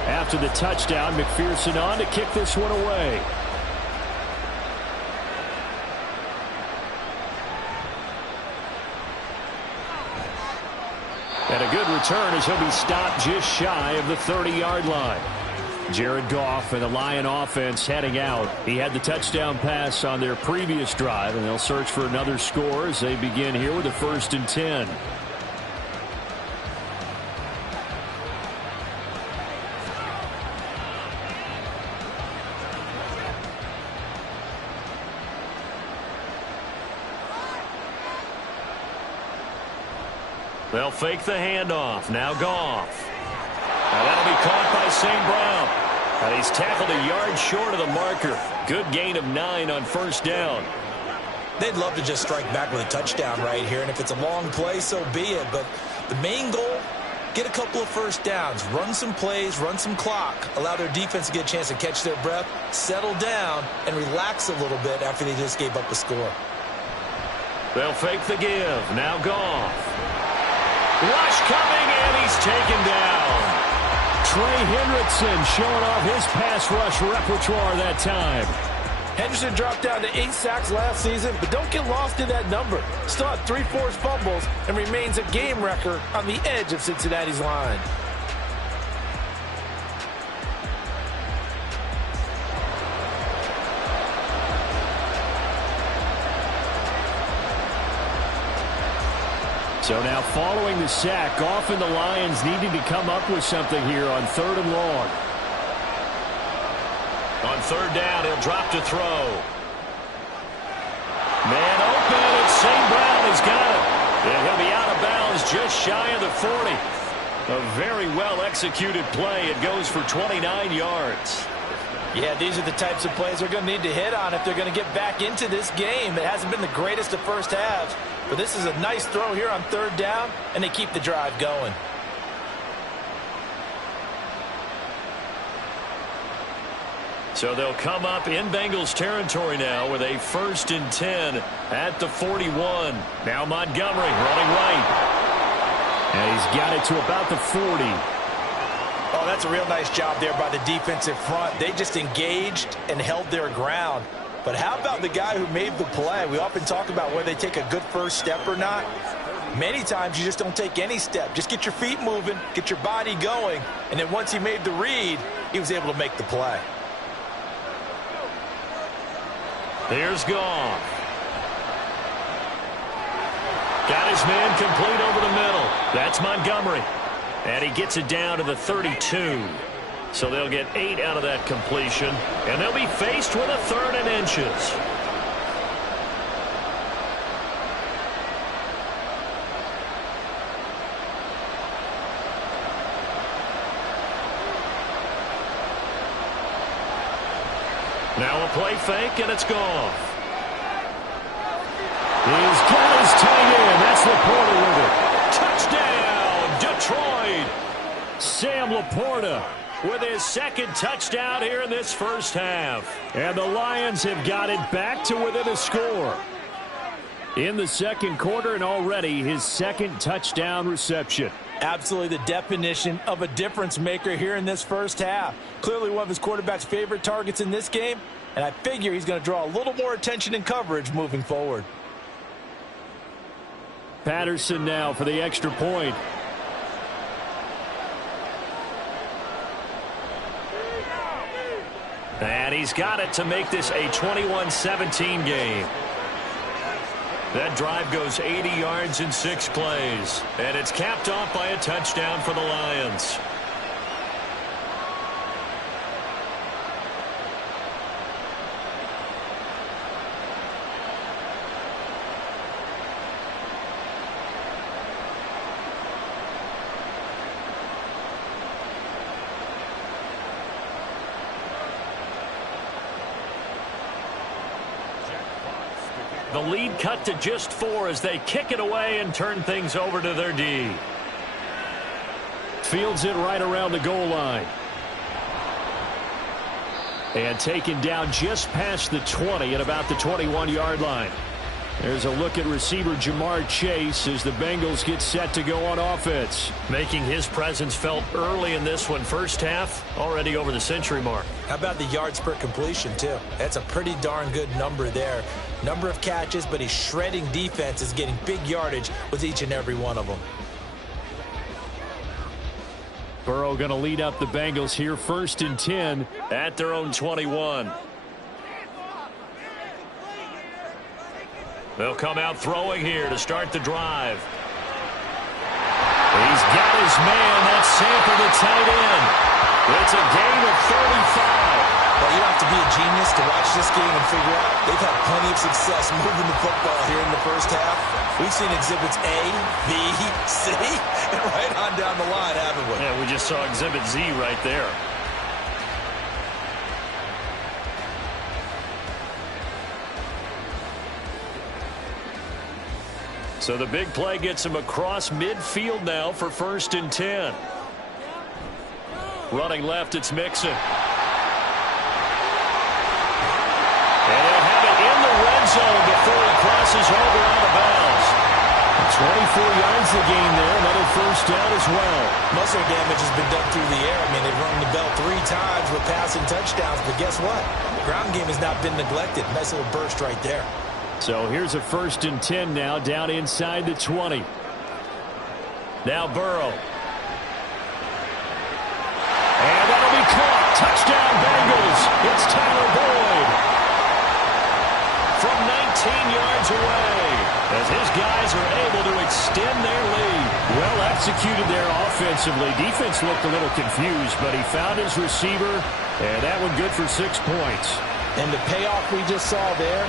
After the touchdown, McPherson on to kick this one away. And a good return as he'll be stopped just shy of the 30-yard line. Jared Goff and the Lion offense heading out. He had the touchdown pass on their previous drive, and they'll search for another score as they begin here with a 1st and 10. They'll fake the handoff. Now Goff. Now that'll be caught by St. Brown. And he's tackled a yard short of the marker. Good gain of 9 on first down. They'd love to just strike back with a touchdown right here. And if it's a long play, so be it. But the main goal, get a couple of first downs. Run some plays, run some clock. Allow their defense to get a chance to catch their breath, settle down, and relax a little bit after they just gave up a score. They'll fake the give. Now Goff. Rush coming, and he's taken down. Trey Hendrickson showing off his pass rush repertoire that time. Henderson dropped down to 8 sacks last season, but don't get lost in that number. Still had 3 forced fumbles and remains a game wrecker on the edge of Cincinnati's line. So now following the sack, Goff and the Lions needing to come up with something here on 3rd and long. On 3rd down, he'll drop to throw. Man open, and St. Brown has got it. And he'll be out of bounds just shy of the 40. A very well-executed play. It goes for 29 yards. Yeah, these are the types of plays they're going to need to hit on if they're going to get back into this game. It hasn't been the greatest of first halves, but this is a nice throw here on 3rd down, and they keep the drive going. So they'll come up in Bengals territory now with a 1st and 10 at the 41. Now Montgomery running right. And he's got it to about the 40. Oh, that's a real nice job there by the defensive front. They just engaged and held their ground. But how about the guy who made the play? We often talk about whether they take a good first step or not. Many times you just don't take any step. Just get your feet moving, get your body going, and then once he made the read, he was able to make the play. Here's Goff. Got his man complete over the middle. That's Montgomery. And he gets it down to the 32. So they'll get 8 out of that completion. And they'll be faced with a 3rd and inches. Now a play fake, and it's Goff. He's got his tight end. That's Laporta with it. Touchdown, Detroit. Sam Laporta with his 2nd touchdown here in this first half. And the Lions have got it back to within a score in the 2nd quarter, and already his 2nd touchdown reception. Absolutely the definition of a difference maker here in this first half. Clearly one of his quarterback's favorite targets in this game, and I figure he's going to draw a little more attention and coverage moving forward. Patterson now for the extra point. And he's got it to make this a 21-17 game. That drive goes 80 yards in 6 plays. And it's capped off by a touchdown for the Lions. The lead cut to just 4 as they kick it away and turn things over to their D. Fields it right around the goal line. And taken down just past the 20 at about the 21-yard line. There's a look at receiver Jamar Chase as the Bengals get set to go on offense. Making his presence felt early in this one. First half, already over the century mark. How about the yards per completion, too? That's a pretty darn good number there. Number of catches, but he's shredding defenses, getting big yardage with each and every one of them. Burrow going to lead up the Bengals here, 1st and 10 at their own 21. They'll come out throwing here to start the drive. He's got his man. That's Sample, the tight end. It's a gain of 35. Well, you don't have to be a genius to watch this game and figure out they've had plenty of success moving the football here in the first half. We've seen exhibits A, B, C, and right on down the line, haven't we? Yeah, we just saw exhibit Z right there. So the big play gets him across midfield now for 1st and 10. Running left, it's Mixon. And he'll have it in the red zone before he crosses over out of bounds. 24 yards the gain there, another 1st down as well. Muscle damage has been done through the air. I mean, they've rung the bell 3 times with passing touchdowns, but guess what? The ground game has not been neglected. Nice little burst right there. So here's a 1st and 10 now down inside the 20. Now Burrow. And that'll be caught. Touchdown Bengals. It's Tyler Boyd. From 19 yards away as his guys are able to extend their lead. Well executed there offensively. Defense looked a little confused, but he found his receiver, and that one good for 6 points. And the payoff we just saw there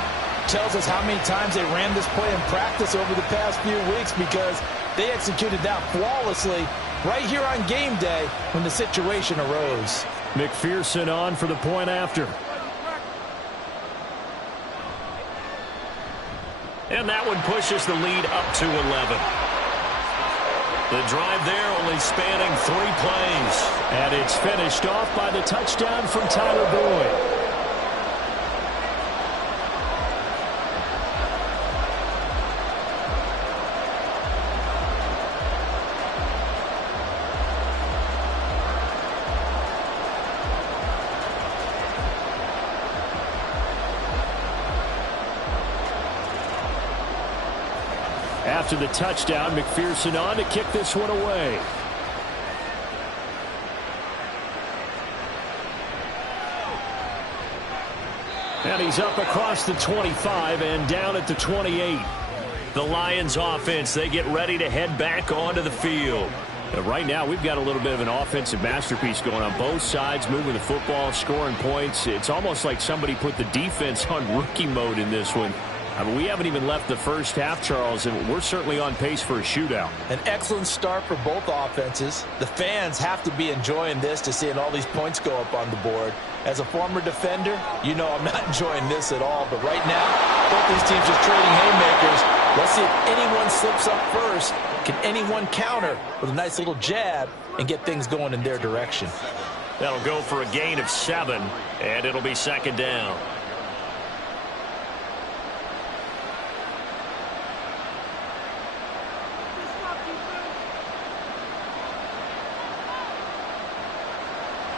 tells us how many times they ran this play in practice over the past few weeks, because they executed that flawlessly right here on game day when the situation arose. McPherson on for the point after. And that one pushes the lead up to 11. The drive there only spanning 3 plays. And it's finished off by the touchdown from Tyler Boyd. After the touchdown, McPherson on to kick this one away. And he's up across the 25 and down at the 28. The Lions offense, they get ready to head back onto the field. But right now, we've got a little bit of an offensive masterpiece going on both sides, moving the football, scoring points. It's almost like somebody put the defense on rookie mode in this one. I mean, we haven't even left the first half, Charles, and we're certainly on pace for a shootout. An excellent start for both offenses. The fans have to be enjoying this to seeing all these points go up on the board. As a former defender, you know I'm not enjoying this at all. But right now, both these teams just trading haymakers. Let's see if anyone slips up first. Can anyone counter with a nice little jab and get things going in their direction? That'll go for a gain of 7, and it'll be second down.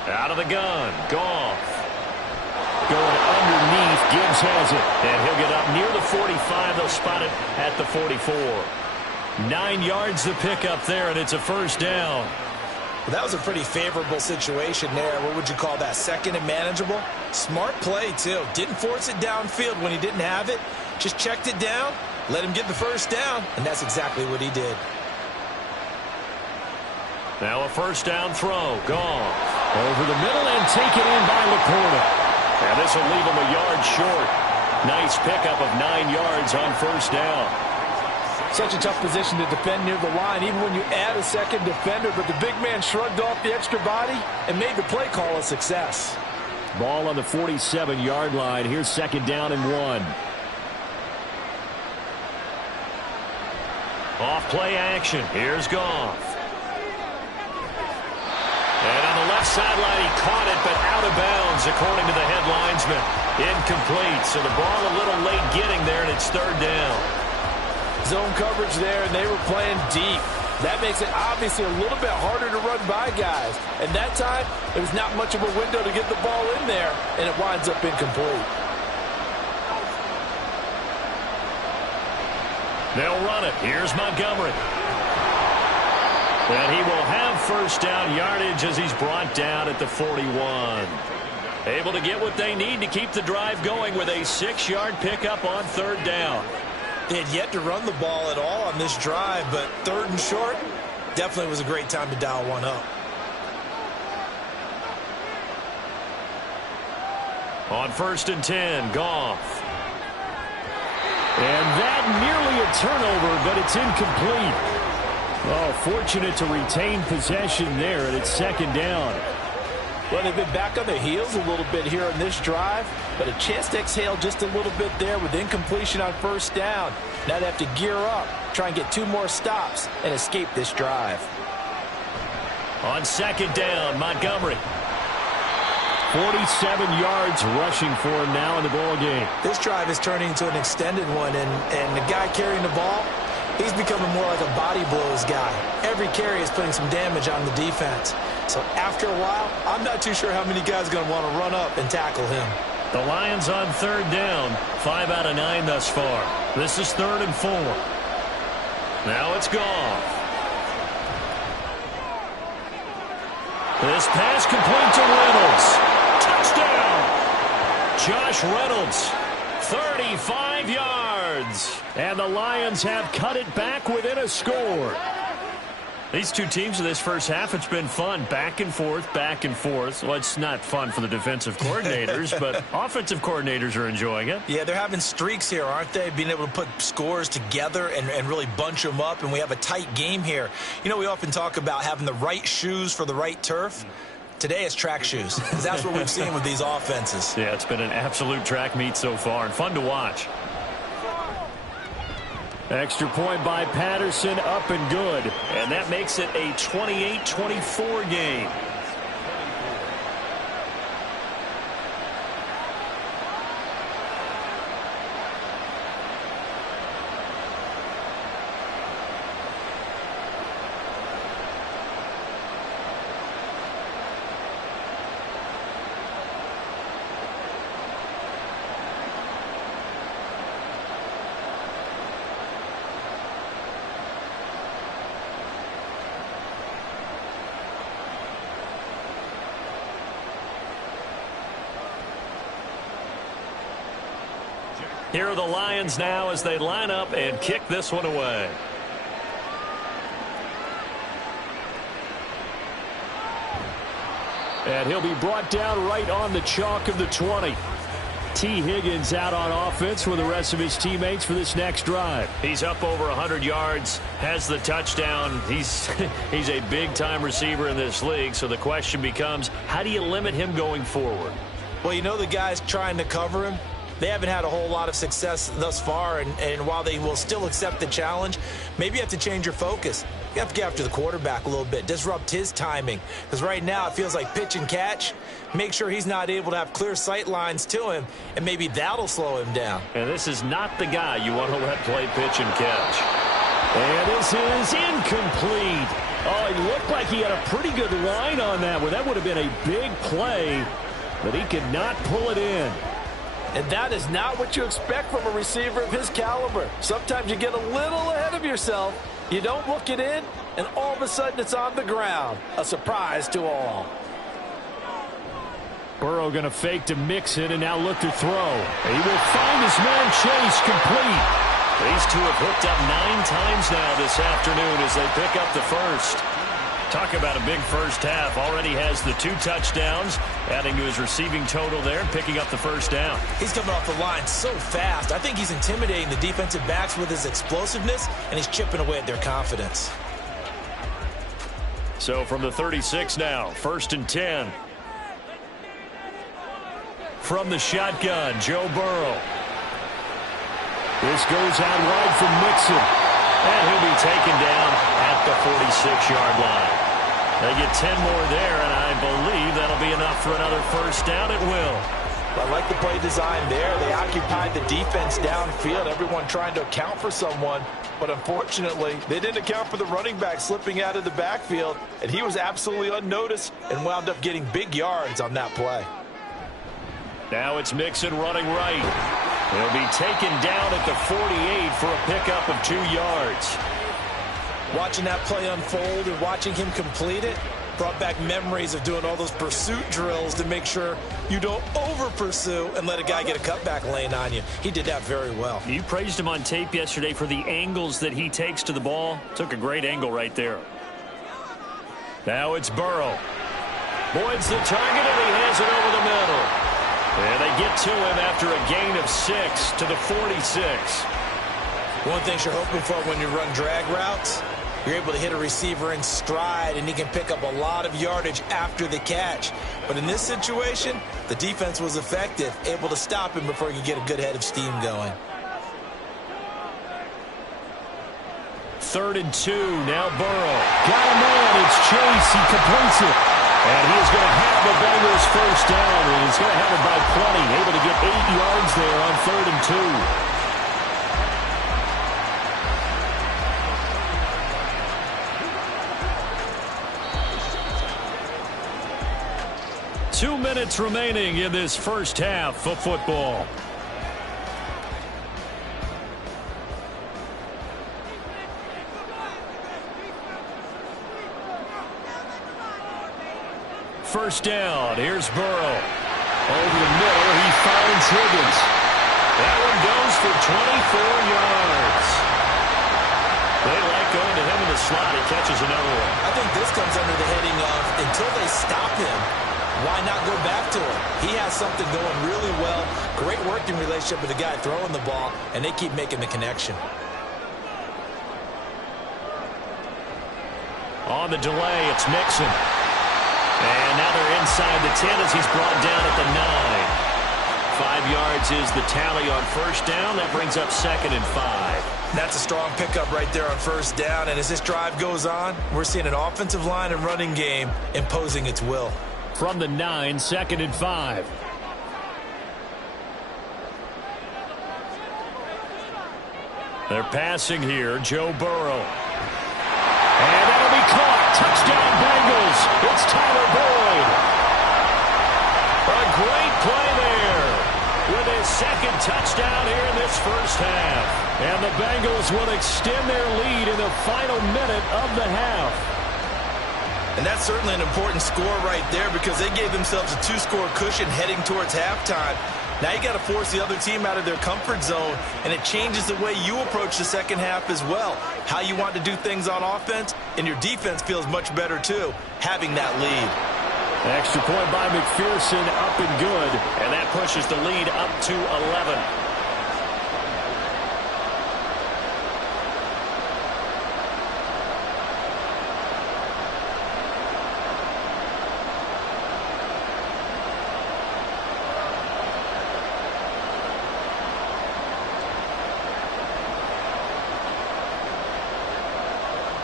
Out of the gun, Goff. Going underneath, Gibbs has it. And he'll get up near the 45. They'll spot it at the 44. 9 yards to pick up there, and it's a first down. Well, that was a pretty favorable situation there. What would you call that? Second and manageable? Smart play, too. Didn't force it downfield when he didn't have it. Just checked it down, let him get the first down, and that's exactly what he did. Now a first down throw. Goff. Over the middle and taken in by Laporta. And this will leave him a yard short. Nice pickup of 9 yards on first down. Such a tough position to defend near the line, even when you add a second defender. But the big man shrugged off the extra body and made the play call a success. Ball on the 47-yard line. Here's second down and 1. Off play action. Here's Goff. And on the left sideline, he caught it, but out of bounds, according to the head linesman. Incomplete, so the ball a little late getting there, and it's third down. Zone coverage there, and they were playing deep. That makes it obviously a little bit harder to run by guys. And that time, there was not much of a window to get the ball in there, and it winds up incomplete. They'll run it. Here's Montgomery. And he will have first down yardage as he's brought down at the 41. Able to get what they need to keep the drive going with a 6-yard pickup on third down. They had yet to run the ball at all on this drive, but third and short definitely was a great time to dial one up. On first and 10, Goff. And that nearly a turnover, but it's incomplete. Oh, fortunate to retain possession there, and it's second down. Well, they've been back on their heels a little bit here on this drive, but a chance to exhale just a little bit there with incompletion on first down. Now they have to gear up, try and get 2 more stops, and escape this drive. On second down, Montgomery. 47 yards rushing for him now in the ball game. This drive is turning into an extended one, and the guy carrying the ball, he's becoming more like a body blows guy. Every carry is putting some damage on the defense. So after a while, I'm not too sure how many guys are going to want to run up and tackle him. The Lions on third down, 5 out of 9 thus far. This is 3rd and 4. Now it's Goff. This pass complete to Reynolds. Touchdown! Josh Reynolds, 35 yards. And the Lions have cut it back within a score. These two teams in this first half, it's been fun. Back and forth, back and forth. Well, it's not fun for the defensive coordinators, but offensive coordinators are enjoying it. Yeah, they're having streaks here, aren't they? Being able to put scores together and really bunch them up, and we have a tight game here. You know, we often talk about having the right shoes for the right turf. Today it's track shoes, because that's what we've seen with these offenses. Yeah, it's been an absolute track meet so far, and fun to watch. Extra point by Patterson, up and good. And that makes it a 28-24 game. Here are the Lions now as they line up and kick this one away. And he'll be brought down right on the chalk of the 20. T. Higgins out on offense with the rest of his teammates for this next drive. He's up over 100 yards, has the touchdown. He's a big-time receiver in this league, so the question becomes, how do you limit him going forward? Well, you know the guys trying to cover him, they haven't had a whole lot of success thus far, and while they will still accept the challenge, maybe you have to change your focus. You have to get after the quarterback a little bit, disrupt his timing, because right now it feels like pitch and catch. Make sure he's not able to have clear sight lines to him, and maybe that'll slow him down. And this is not the guy you want to let play pitch and catch. And this is incomplete. Oh, it looked like he had a pretty good line on that one. That would have been a big play, but he could not pull it in. And that is not what you expect from a receiver of his caliber. Sometimes you get a little ahead of yourself. You don't look it in, and all of a sudden it's on the ground. A surprise to all. Burrow going to fake to Mixon and now look to throw. He will find his man Chase complete. These two have hooked up 9 times now this afternoon as they pick up the first. Talk about a big first half. Already has the 2 touchdowns, adding to his receiving total there, picking up the first down. He's coming off the line so fast. I think he's intimidating the defensive backs with his explosiveness, and he's chipping away at their confidence. So from the 36 now, 1st and 10. From the shotgun, Joe Burrow. This goes out wide from Mixon. And he'll be taken down at the 46-yard line. They get 10 more there, and I believe that'll be enough for another first down. It will. I like the play design there. They occupied the defense downfield, everyone trying to account for someone. But unfortunately, they didn't account for the running back slipping out of the backfield, and he was absolutely unnoticed and wound up getting big yards on that play. Now it's Mixon running right. He'll be taken down at the 48 for a pickup of 2 yards. Watching that play unfold and watching him complete it brought back memories of doing all those pursuit drills to make sure you don't over-pursue and let a guy get a cutback lane on you. He did that very well. You praised him on tape yesterday for the angles that he takes to the ball. Took a great angle right there. Now it's Burrow. Boyd's the target, and he has it over the middle. And they get to him after a gain of 6 to the 46. One thing you're hoping for when you run drag routes, you're able to hit a receiver in stride, and he can pick up a lot of yardage after the catch. But in this situation, the defense was effective, able to stop him before he could get a good head of steam going. 3rd and 2, now Burrow. Got a man, it's Chase, he completes it. And he is going to have the Bengals first down, and he's going to have it by plenty. Able to get 8 yards there on 3rd and 2. 2 minutes remaining in this first half of football. First down, here's Burrow. Over the middle, he finds Higgins. That one goes for 24 yards. They like going to him in the slot. He catches another one. I think this comes under the heading of, until they stop him, why not go back to him? He has something going really well. Great working relationship with the guy throwing the ball, and they keep making the connection. On the delay, it's Mixon. And now they're inside the 10 as he's brought down at the 9. 5 yards is the tally on first down. That brings up 2nd and 5. That's a strong pickup right there on first down. And as this drive goes on, we're seeing an offensive line and running game imposing its will. From the 9, 2nd and 5. They're passing here, Joe Burrow. And that'll be caught. Touchdown Bengals. It's Tyler Boyd. A great play there with his 2nd touchdown here in this first half. And the Bengals will extend their lead in the final minute of the half. And that's certainly an important score right there because they gave themselves a 2-score cushion heading towards halftime. Now you got to force the other team out of their comfort zone, and it changes the way you approach the second half as well. How you want to do things on offense, and your defense feels much better too, having that lead. Extra point by McPherson, up and good, and that pushes the lead up to 11.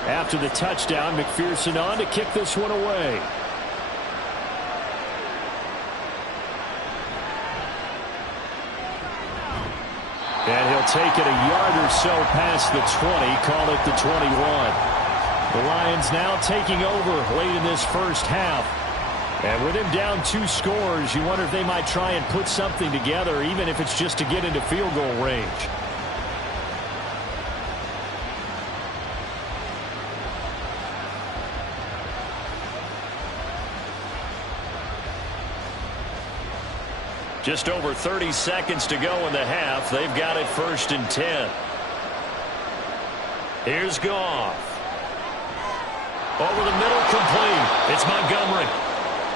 After the touchdown, McPherson on to kick this one away. And he'll take it a yard or so past the 20, call it the 21. The Lions now taking over late in this first half. And with him down 2 scores, you wonder if they might try and put something together, even if it's just to get into field goal range. Just over 30 seconds to go in the half. They've got it 1st and 10. Here's Goff. Over the middle, complete. It's Montgomery.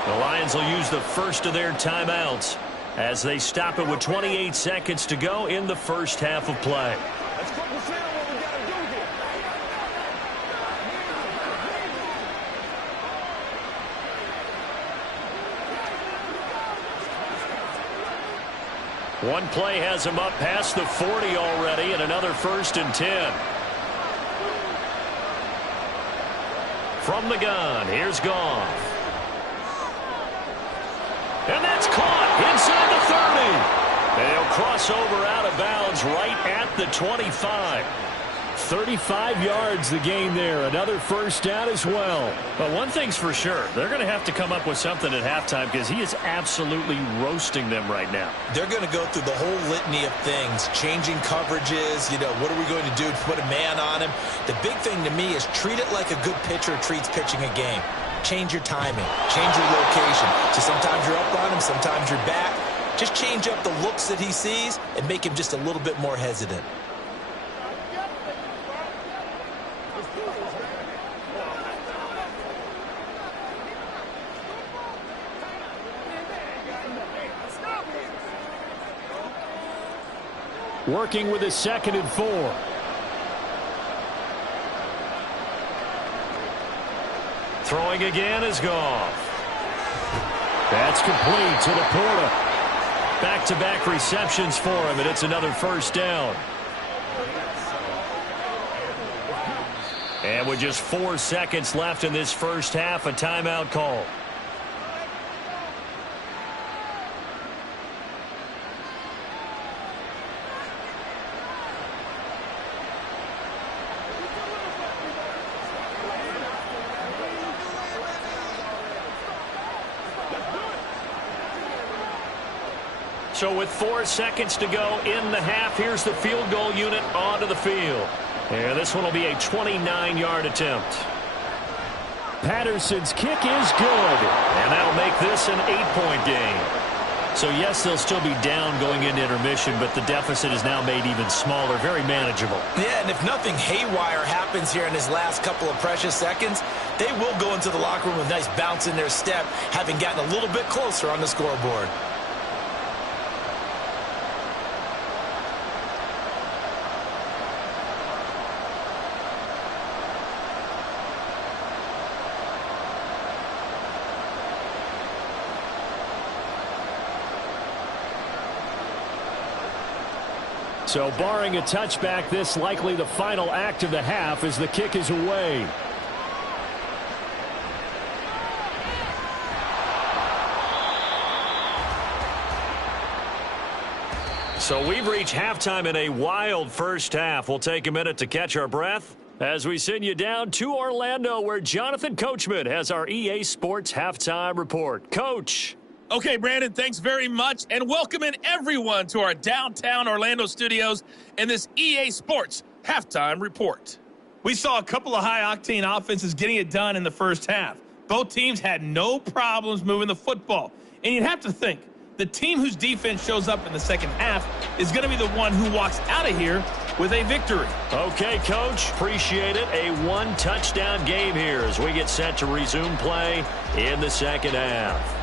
The Lions will use the first of their timeouts as they stop it with 28 seconds to go in the first half of play. One play has him up past the 40 already, and another 1st and 10. From the gun, here's Goff. And that's caught inside the 30. They'll cross over out of bounds right at the 25. 35 yards the gain there. Another first down as well. But one thing's for sure, they're going to have to come up with something at halftime because he is absolutely roasting them right now. They're going to go through the whole litany of things, changing coverages, what are we going to do to put a man on him? The big thing to me is treat it like a good pitcher treats pitching a game. Change your timing, change your location. So sometimes you're up on him, sometimes you're back. Just change up the looks that he sees and make him just a little bit more hesitant. Working with a 2nd and 4. Throwing again is Goff. That's complete to Laporta. Back-to-back receptions for him, and it's another first down. And with just 4 seconds left in this first half, a timeout call. So with 4 seconds to go in the half, here's the field goal unit onto the field. And this one will be a 29-yard attempt. Patterson's kick is good. And that'll make this an 8-point game. So yes, they'll still be down going into intermission, but the deficit is now made even smaller, very manageable. Yeah, and if nothing haywire happens here in his last couple of precious seconds, they will go into the locker room with a nice bounce in their step, having gotten a little bit closer on the scoreboard. So barring a touchback, this likely the final act of the half as the kick is away. So we've reached halftime in a wild first half. We'll take a minute to catch our breath as we send you down to Orlando, where Jonathan Coachman has our EA Sports Halftime Report. Coach. Okay, Brandon, thanks very much, and welcoming everyone to our downtown Orlando studios and this EA Sports Halftime Report. We saw a couple of high-octane offenses getting it done in the first half. Both teams had no problems moving the football. And you'd have to think, the team whose defense shows up in the second half is going to be the one who walks out of here with a victory. Okay, Coach. Appreciate it. A one-touchdown game here as we get set to resume play in the second half.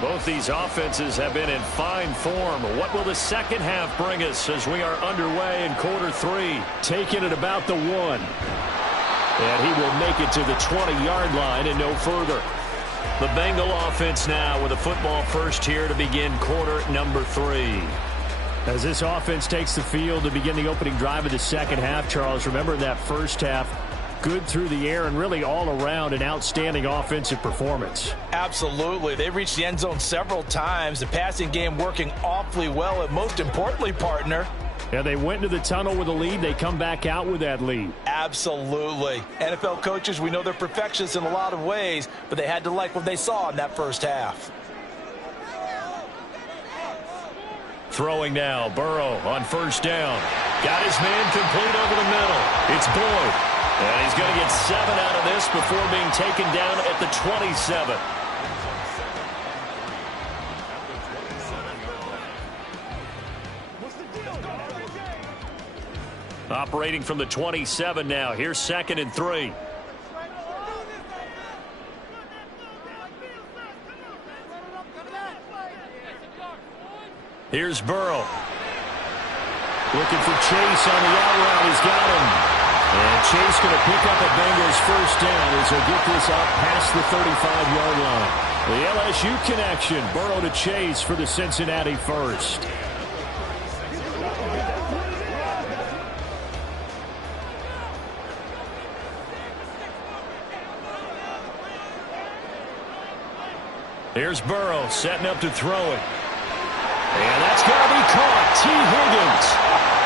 Both these offenses have been in fine form. What will the second half bring us as we are underway in quarter 3? Taking it about the 1. And he will make it to the 20-yard line and no further. The Bengal offense now with a football first here to begin quarter number 3. As this offense takes the field to begin the opening drive of the second half, Charles, remember that first half, good through the air and really all around an outstanding offensive performance. Absolutely. They reached the end zone several times. The passing game working awfully well. And most importantly, partner, yeah, they went into the tunnel with a lead. They come back out with that lead. Absolutely. NFL coaches, we know they're perfectionists in a lot of ways, but they had to like what they saw in that first half. Throwing now, Burrow on first down. Got his man complete over the middle. It's Boyd. And he's going to get 7 out of this before being taken down at the 27. Operating from the 27 now. Here's 2nd and 3. Here's Burrow. Looking for Chase on the out route. He's got him. And Chase going to pick up a Bengals first down as he'll get this up past the 35-yard line. The LSU connection. Burrow to Chase for the Cincinnati first. Here's Burrow setting up to throw it. And that's going to be caught. T. Higgins.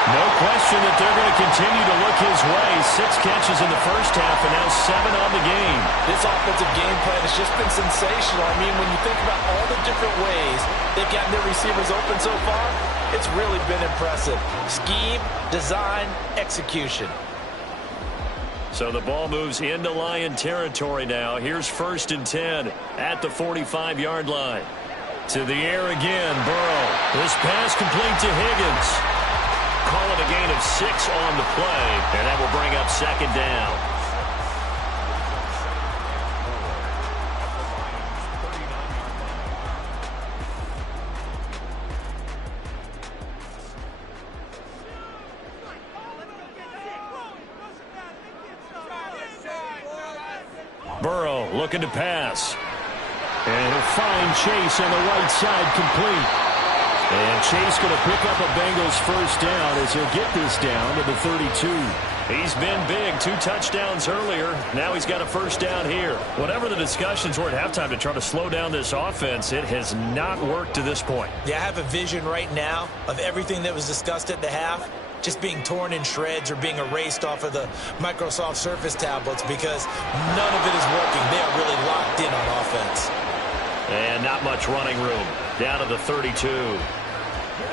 No question that they're going to continue to look his way. 6 catches in the first half and now 7 on the game. This offensive game plan has just been sensational. I mean, when you think about all the different ways they've gotten their receivers open so far, it's really been impressive. Scheme, design, execution. So the ball moves into Lion territory now. Here's 1st and 10 at the 45-yard line. To the air again, Burrow. This pass complete to Higgins. Call it a gain of 6 on the play, and that will bring up 2nd down. Burrow looking to pass. And he'll find Chase on the right side complete. And Chase going to pick up a Bengals first down as he'll get this down to the 32. He's been big. 2 touchdowns earlier. Now he's got a first down here. Whatever the discussions were at halftime to try to slow down this offense, it has not worked to this point. Yeah, I have a vision right now of everything that was discussed at the half just being torn in shreds or being erased off of the Microsoft Surface tablets because none of it is working. They are really locked in on offense. And not much running room. Down to the 32.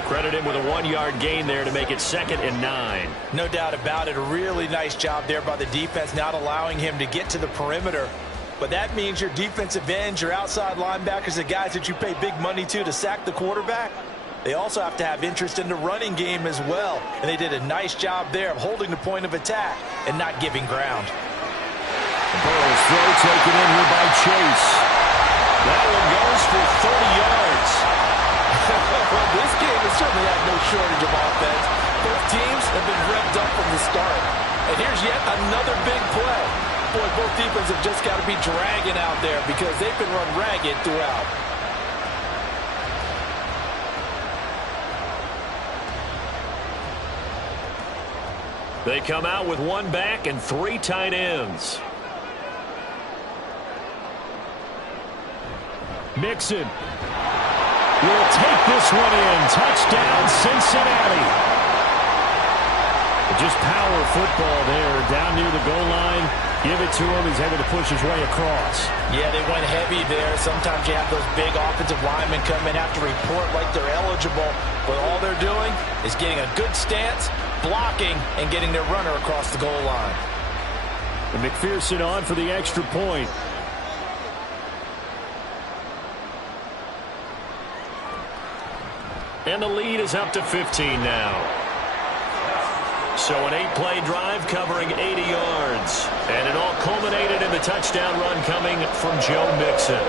Credit him with a 1-yard gain there to make it 2nd and 9. No doubt about it. A really nice job there by the defense, not allowing him to get to the perimeter. But that means your defensive ends, your outside linebackers, the guys that you pay big money to sack the quarterback, they also have to have interest in the running game as well. And they did a nice job there of holding the point of attack and not giving ground. Burrow's throw taken in here by Chase. That one goes for 30 yards. Well, this game has certainly had no shortage of offense. Both teams have been revved up from the start. And here's yet another big play. Boy, both defenses have just got to be dragging out there because they've been run ragged throughout. They come out with 1 back and 3 tight ends. will take this one in. Touchdown, Cincinnati. Just power football there, down near the goal line. Give it to him. He's able to push his way across. Yeah, they went heavy there. Sometimes you have those big offensive linemen come in, have to report like they're eligible. But all they're doing is getting a good stance, blocking, and getting their runner across the goal line. And McPherson on for the extra point. And the lead is up to 15 now. So an 8-play drive covering 80 yards. And it all culminated in the touchdown run coming from Joe Mixon.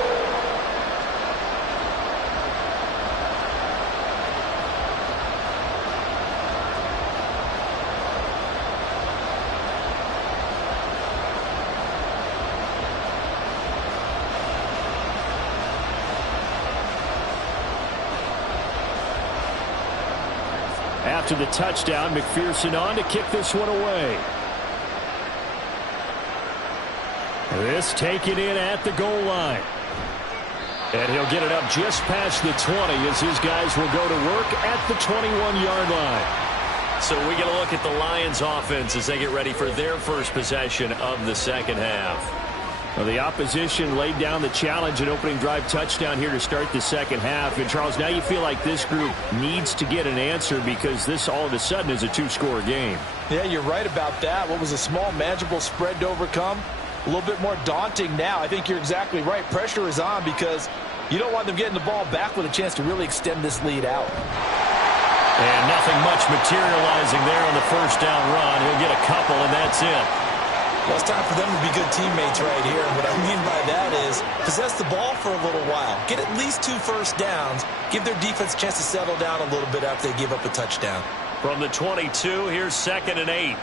After the touchdown, McPherson on to kick this one away. This taken in at the goal line. And he'll get it up just past the 20 as his guys will go to work at the 21-yard line. So we get a look at the Lions offense as they get ready for their first possession of the second half. Well, the opposition laid down the challenge and opening drive touchdown here to start the second half. And, Charles, now you feel like this group needs to get an answer because this all of a sudden is a two-score game. Yeah, you're right about that. What was a small, manageable spread to overcome? A little bit more daunting now. I think you're exactly right. Pressure is on because you don't want them getting the ball back with a chance to really extend this lead out. And nothing much materializing there on the first down run. He'll get a couple, and that's it. Well, it's time for them to be good teammates right here. And what I mean by that is possess the ball for a little while. Get at least 2 first downs. Give their defense a chance to settle down a little bit after they give up a touchdown. From the 22, here's 2nd and 8.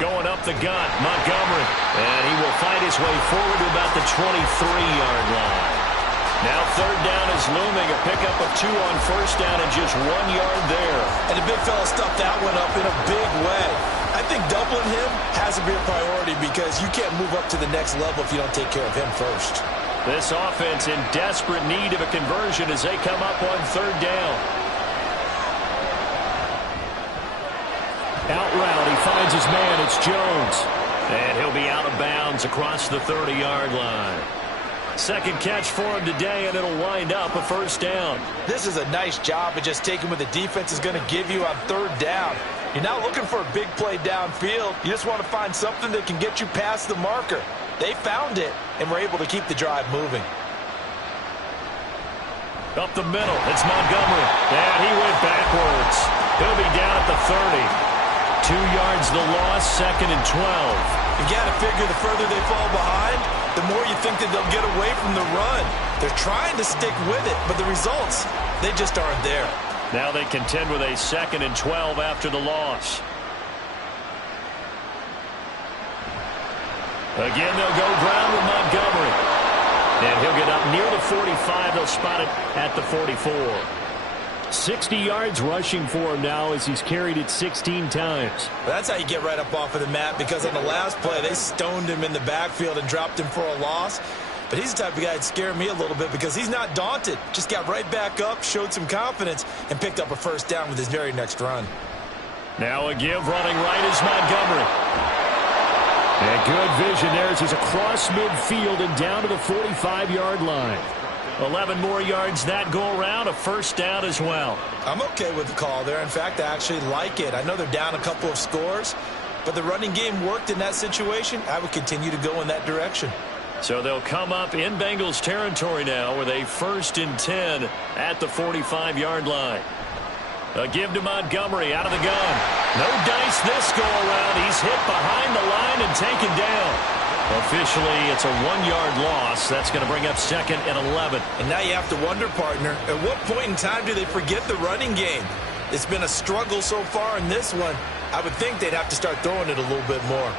Going up the gut, Montgomery. And he will fight his way forward to about the 23-yard line. Now 3rd down is looming. A pickup of 2 on first down and just 1 yard there. And the big fella stuffed that one up in a big way. I think doubling him has to be a priority because you can't move up to the next level if you don't take care of him first. This offense in desperate need of a conversion as they come up on 3rd down. Out route, he finds his man. It's Jones. And he'll be out of bounds across the 30-yard line. Second catch for him today, and it'll wind up a first down. This is a nice job of just taking what the defense is going to give you on 3rd down. You're not looking for a big play downfield. You just want to find something that can get you past the marker. They found it, and were able to keep the drive moving. Up the middle, it's Montgomery. And he went backwards. He'll be down at the 30. 2 yards the loss, 2nd and 12. You got to figure the further they fall behind, the more you think that they'll get away from the run. They're trying to stick with it, but the results, they just aren't there. Now they contend with a 2nd and 12 after the loss. Again, they'll go ground with Montgomery. And he'll get up near the 45. They'll spot it at the 44. 60 yards rushing for him now as he's carried it 16 times. That's how you get right up off of the mat, because on the last play, they stoned him in the backfield and dropped him for a loss. But he's the type of guy that scared me a little bit because he's not daunted. Just got right back up, showed some confidence, and picked up a first down with his very next run. Now a give running right is Montgomery. And good vision there as he's across midfield and down to the 45-yard line. 11 more yards that go around, a first down as well. I'm okay with the call there. In fact, I actually like it. I know they're down a couple of scores, but the running game worked in that situation. I would continue to go in that direction. So they'll come up in Bengals territory now with a 1st and 10 at the 45-yard line. A give to Montgomery out of the gun. No dice this go around. He's hit behind the line and taken down. Officially, it's a 1-yard loss. That's going to bring up 2nd and 11. And now you have to wonder, partner, at what point in time do they forget the running game? It's been a struggle so far in this one. I would think they'd have to start throwing it a little bit more.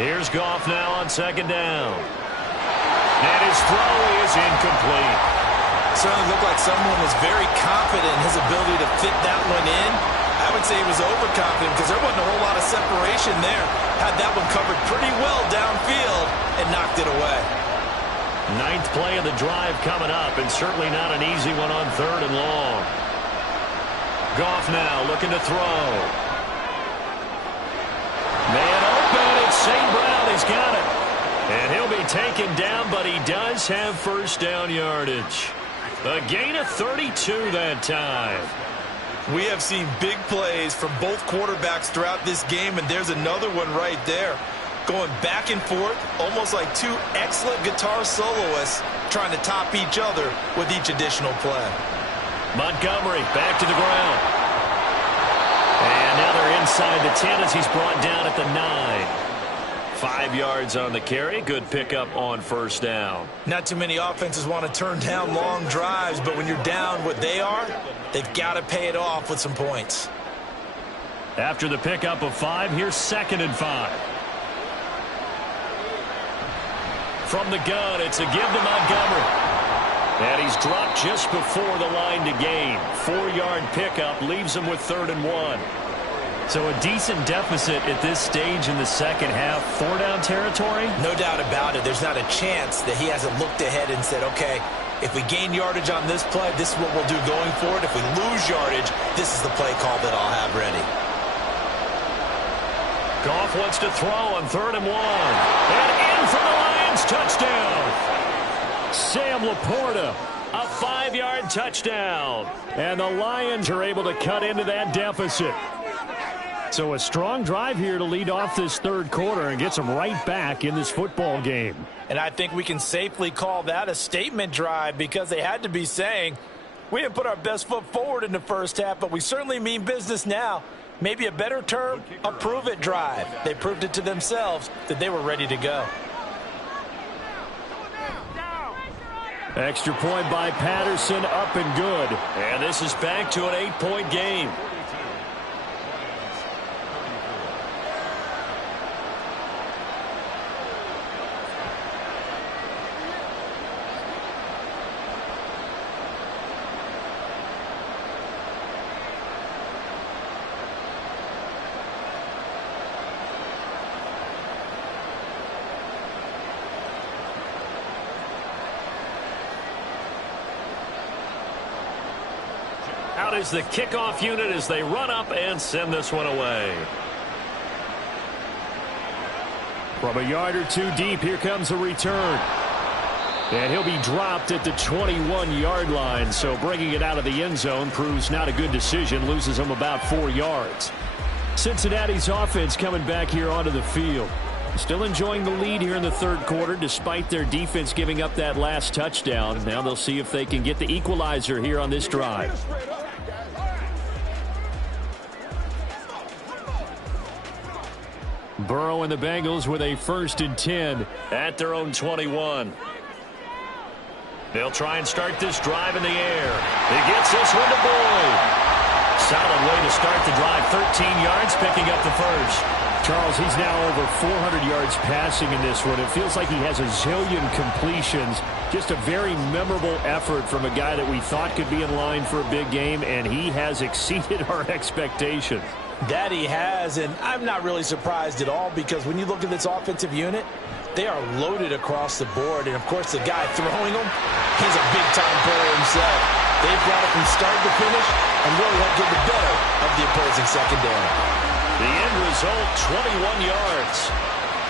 Here's Goff now on 2nd down. And his throw is incomplete. Certainly looked like someone was very confident in his ability to fit that one in. I I would say he was overconfident because there wasn't a whole lot of separation there. Had that one covered pretty well downfield and knocked it away. Ninth play of the drive coming up, and certainly not an easy one on 3rd and long. Goff now looking to throw. Man open, it's St. Brown. He's got it. And he'll be taken down, but he does have first down yardage. A gain of 32 that time. We have seen big plays from both quarterbacks throughout this game, and there's another one right there. Going back and forth, almost like two excellent guitar soloists trying to top each other with each additional play. Montgomery back to the ground. And now they're inside the 10 as he's brought down at the 9. 5 yards on the carry. Good pickup on first down. Not too many offenses want to turn down long drives, but when you're down what they are, they've got to pay it off with some points. After the pickup of 5, here's 2nd and 5. From the gun, it's a give to Montgomery. And he's dropped just before the line to gain. 4-yard pickup leaves him with 3rd and 1. So a decent deficit at this stage in the second half. 4-down territory? No doubt about it. There's not a chance that he hasn't looked ahead and said, okay, if we gain yardage on this play, this is what we'll do going forward. If we lose yardage, this is the play call that I'll have ready. Goff wants to throw on 3rd and 1. And in for the Lions touchdown. Sam Laporta, a 5-yard touchdown. And the Lions are able to cut into that deficit. So a strong drive here to lead off this 3rd quarter and gets them right back in this football game. And I think we can safely call that a statement drive because they had to be saying, we didn't put our best foot forward in the first half, but we certainly mean business now. Maybe a better term, a prove-it drive. They proved it to themselves that they were ready to go. Extra point by Patterson, up and good. And this is back to an 8-point game. Out is the kickoff unit as they run up and send this one away. From a yard or 2 deep, here comes a return. And he'll be dropped at the 21-yard line, so bringing it out of the end zone proves not a good decision, loses him about 4 yards. Cincinnati's offense coming back here onto the field. Still enjoying the lead here in the 3rd quarter despite their defense giving up that last touchdown. Now they'll see if they can get the equalizer here on this drive. Burrow and the Bengals with a 1st and 10 at their own 21. They'll try and start this drive in the air. He gets this one to Boyd. Solid way to start the drive. 13 yards, picking up the first. Charles, he's now over 400 yards passing in this one. It feels like he has a zillion completions. Just a very memorable effort from a guy that we thought could be in line for a big game, and he has exceeded our expectations. That he has, and I'm not really surprised at all because when you look at this offensive unit, they are loaded across the board. And, of course, the guy throwing them, he's a big-time player himself. They've brought it from start to finish and really helped get the better of the opposing secondary. The end result, 21 yards.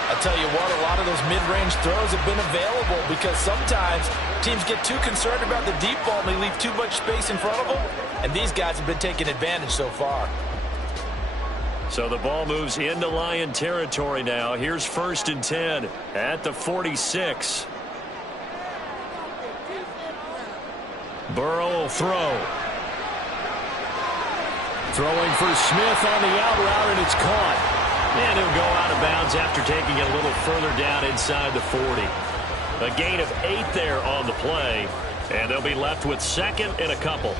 I'll tell you what, a lot of those mid-range throws have been available because sometimes teams get too concerned about the deep ball and they leave too much space in front of them, and these guys have been taking advantage so far. So the ball moves into Lion territory now. Here's 1st and 10 at the 46. Burrow will throw. Throwing for Smith on the out route, and it's caught. And he'll go out of bounds after taking it a little further down inside the 40. A gain of 8 there on the play, and they'll be left with 2nd and a couple.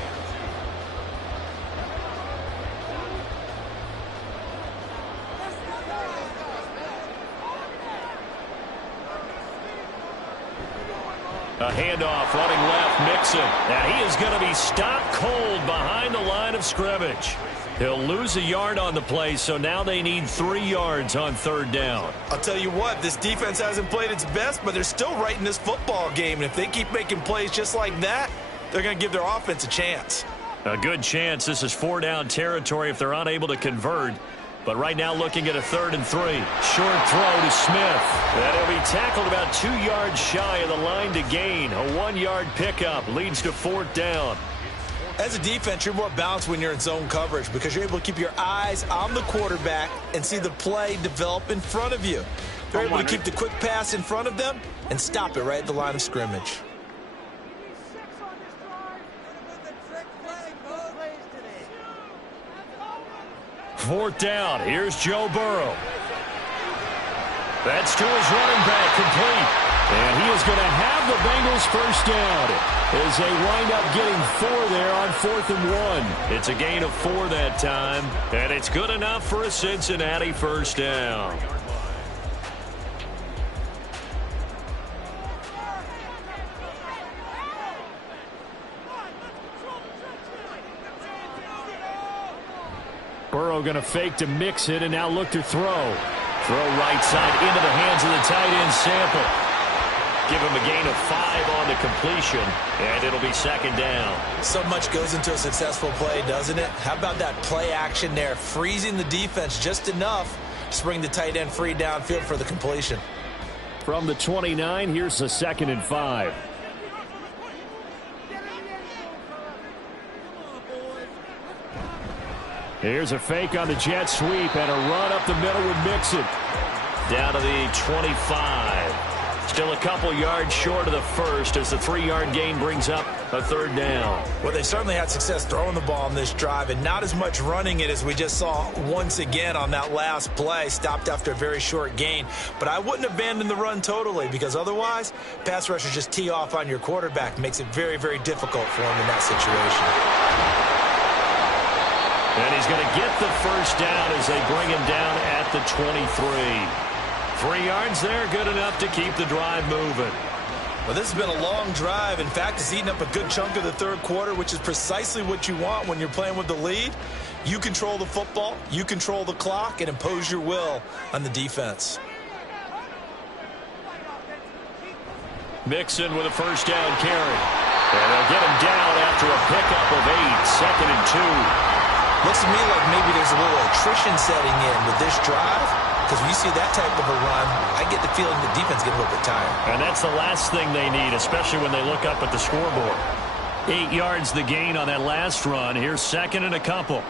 A handoff running left, Mixon. Now he is going to be stopped cold behind the line of scrimmage. He'll lose a yard on the play, so now they need 3 yards on 3rd down. I'll tell you what, this defense hasn't played its best, but they're still right in this football game. And if they keep making plays just like that, they're going to give their offense a chance. A good chance. This is 4-down territory if they're unable to convert. But right now looking at a 3rd and 3. Short throw to Smith. And he'll be tackled about 2 yards shy of the line to gain. A 1-yard pickup leads to 4th down. As a defense, you're more balanced when you're in zone coverage because you're able to keep your eyes on the quarterback and see the play develop in front of you. They're able to keep the quick pass in front of them and stop it right at the line of scrimmage. Fourth down. Here's Joe Burrow. That's to his running back, complete. And he is going to have the Bengals first down as they wind up getting 4 there on 4th and 1. It's a gain of 4 that time, and it's good enough for a Cincinnati first down. Burrow going to fake to mix it and now look to throw. Throw right side into the hands of the tight end Sample. Give him a gain of 5 on the completion, and it'll be 2nd down. So much goes into a successful play, doesn't it? How about that play action there, freezing the defense just enough to bring the tight end free downfield for the completion. From the 29, here's the 2nd and 5. Here's a fake on the jet sweep and a run up the middle with Mixon. Down to the 25. Still a couple yards short of the first as the 3-yard gain brings up a 3rd down. Well, they certainly had success throwing the ball on this drive and not as much running it as we just saw once again on that last play. Stopped after a very short gain. But I wouldn't abandon the run totally because otherwise, pass rushers just tee off on your quarterback. Makes it very, very difficult for him in that situation. And he's going to get the first down as they bring him down at the 23. 3 yards there, good enough to keep the drive moving. Well, this has been a long drive. In fact, it's eaten up a good chunk of the 3rd quarter, which is precisely what you want when you're playing with the lead. You control the football, you control the clock, and impose your will on the defense. Mixon with a first down carry. And they'll get him down after a pickup of 8, 2nd and 2. Looks to me like maybe there's a little attrition setting in with this drive. Because when you see that type of a run, I get the feeling the defense getting a little bit tired. And that's the last thing they need, especially when they look up at the scoreboard. 8 yards the gain on that last run. Here's 2nd and a couple.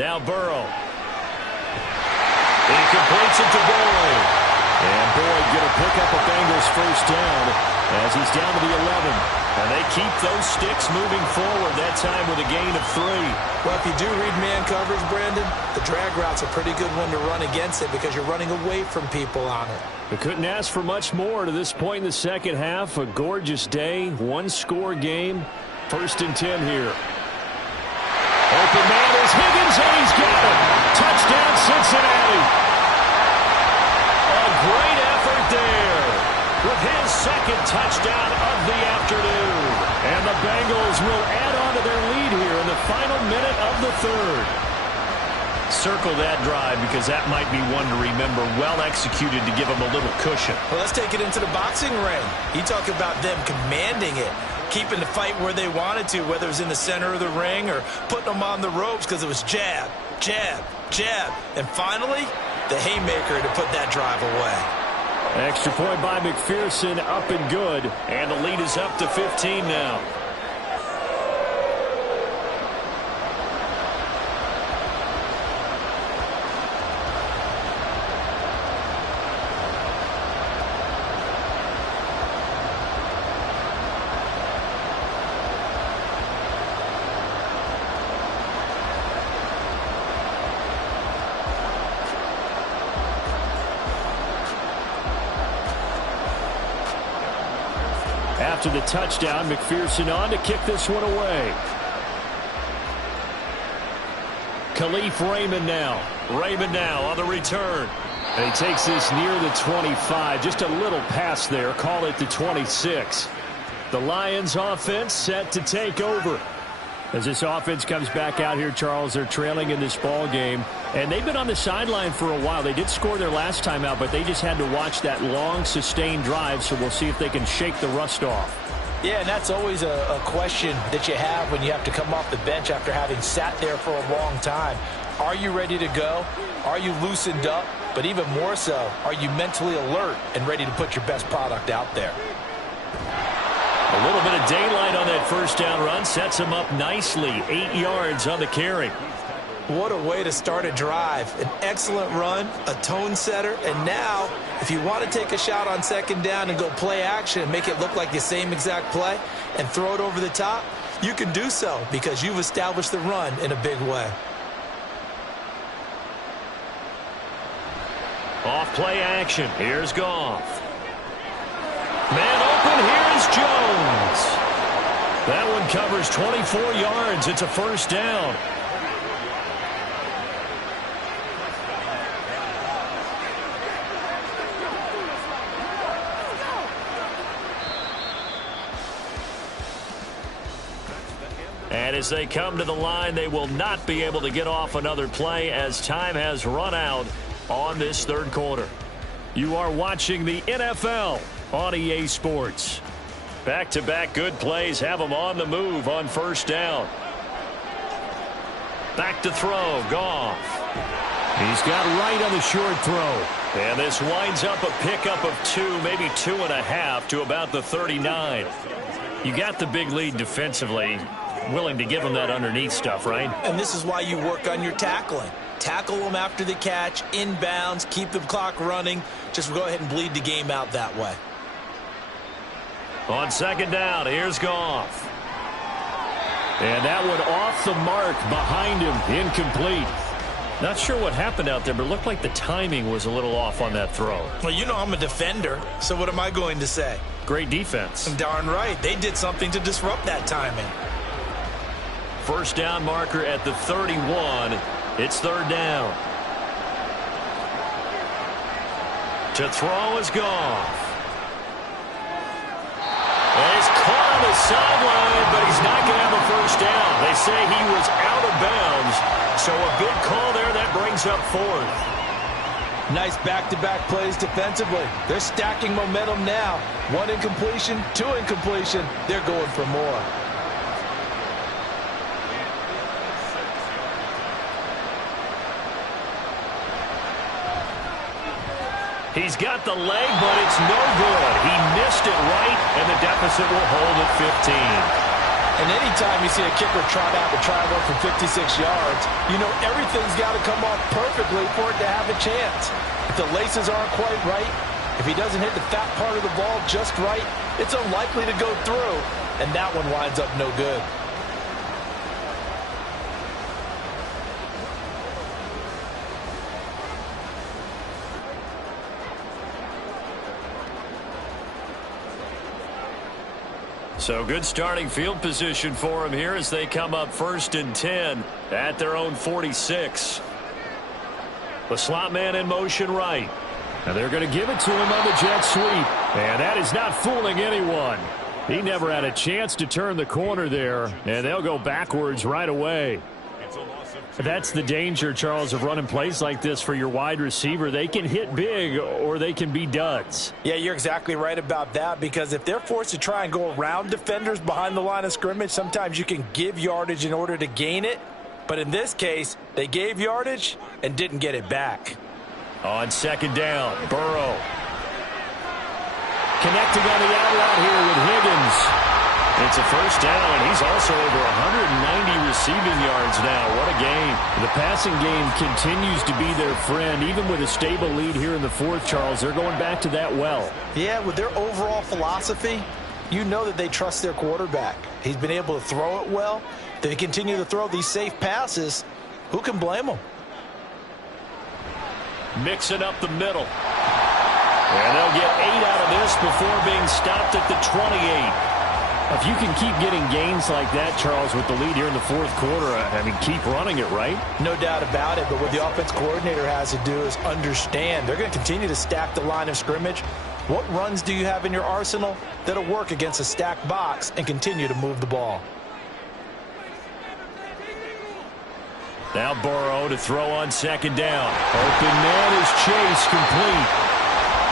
Now Burrow. He completes it to Boyd. And Boyd going to pick up a Bengals first down as he's down to the 11. And they keep those sticks moving forward, that time with a gain of 3. Well, if you do read man coverage, Brandon, the drag route's a pretty good one to run against it because you're running away from people on it. We couldn't ask for much more to this point in the second half. A gorgeous day, 1-score game. 1st and 10 here. Open man is Higgins, and he's got it. Touchdown, Cincinnati. A great effort there with his 2nd touchdown of the afternoon. And the Bengals will add on to their lead here in the final minute of the 3rd. Circle that drive because that might be one to remember. Well executed to give them a little cushion. Well, let's take it into the boxing ring. You talk about them commanding it, keeping the fight where they wanted to, whether it was in the center of the ring or putting them on the ropes because it was jab, jab, jab. And finally, the haymaker to put that drive away. Extra point by McPherson, up and good. And the lead is up to 15 now. After the touchdown, McPherson on to kick this one away. Khalif Raymond now. Raymond now on the return. And he takes this near the 25. Just a little pass there. Call it the 26. The Lions offense set to take over. As this offense comes back out here, Charles, they're trailing in this ball game, and they've been on the sideline for a while. They did score their last time out, but they just had to watch that long, sustained drive, so we'll see if they can shake the rust off. Yeah, and that's always a question that you have when you have to come off the bench after having sat there for a long time. Are you ready to go? Are you loosened up? But even more so, are you mentally alert and ready to put your best product out there? A little bit of daylight on that first down run sets him up nicely. 8 yards on the carry. What a way to start a drive. An excellent run, a tone setter, and now if you want to take a shot on second down and go play action and make it look like the same exact play and throw it over the top, you can do so because you've established the run in a big way. Off play action. Here's Goff. Man open. Here's Jones. That one covers 24 yards. It's a first down. And as they come to the line, they will not be able to get off another play as time has run out on this third quarter. You are watching the NFL on EA Sports. Back-to-back good plays have them on the move on first down. Back to throw, Goff. He's got right on the short throw. And this winds up a pickup of 2, maybe 2.5 to about the 39. You got the big lead defensively. Willing to give them that underneath stuff, right? And this is why you work on your tackling. Tackle them after the catch, inbounds, keep the clock running. Just go ahead and bleed the game out that way. On second down, here's Goff. And that one off the mark behind him, incomplete. Not sure what happened out there, but it looked like the timing was a little off on that throw. Well, you know I'm a defender, so what am I going to say? Great defense. Darn right. They did something to disrupt that timing. First down marker at the 31. It's third down. To throw is Goff. And he's caught on the sideline, but he's not going to have a first down. They say he was out of bounds, so a good call there. That brings up fourth. Nice back-to-back plays defensively. They're stacking momentum now. 1 incompletion, 2 incompletion. They're going for more. He's got the leg, but it's no good. He missed it right, and the deficit will hold at 15. And anytime you see a kicker trot out to try and go for 56 yards, you know everything's got to come off perfectly for it to have a chance. If the laces aren't quite right, if he doesn't hit the fat part of the ball just right, it's unlikely to go through, and that one winds up no good. So good starting field position for him here as they come up 1st and 10 at their own 46. The slot man in motion right. And they're going to give it to him on the jet sweep. And that is not fooling anyone. He never had a chance to turn the corner there, and they'll go backwards right away. That's the danger, Charles, of running plays like this for your wide receiver. They can hit big or they can be duds. Yeah, you're exactly right about that, because if they're forced to try and go around defenders behind the line of scrimmage, sometimes you can give yardage in order to gain it. But in this case, they gave yardage and didn't get it back. On second down, Burrow. Connecting on the out route here with Higgins. It's a first down, and he's also over 190 receiving yards now. What a game. The passing game continues to be their friend. Even with a stable lead here in the fourth, Charles, they're going back to that well. Yeah, with their overall philosophy, you know that they trust their quarterback. He's been able to throw it well. They continue to throw these safe passes. Who can blame them? Mixing up the middle. And they'll get 8 out of this before being stopped at the 28. If you can keep getting gains like that, Charles, with the lead here in the fourth quarter, I mean, keep running it, right? No doubt about it, but what the offense coordinator has to do is understand. They're going to continue to stack the line of scrimmage. What runs do you have in your arsenal that'll work against a stacked box and continue to move the ball? Now Burrow to throw on second down. Open man is Chase, complete.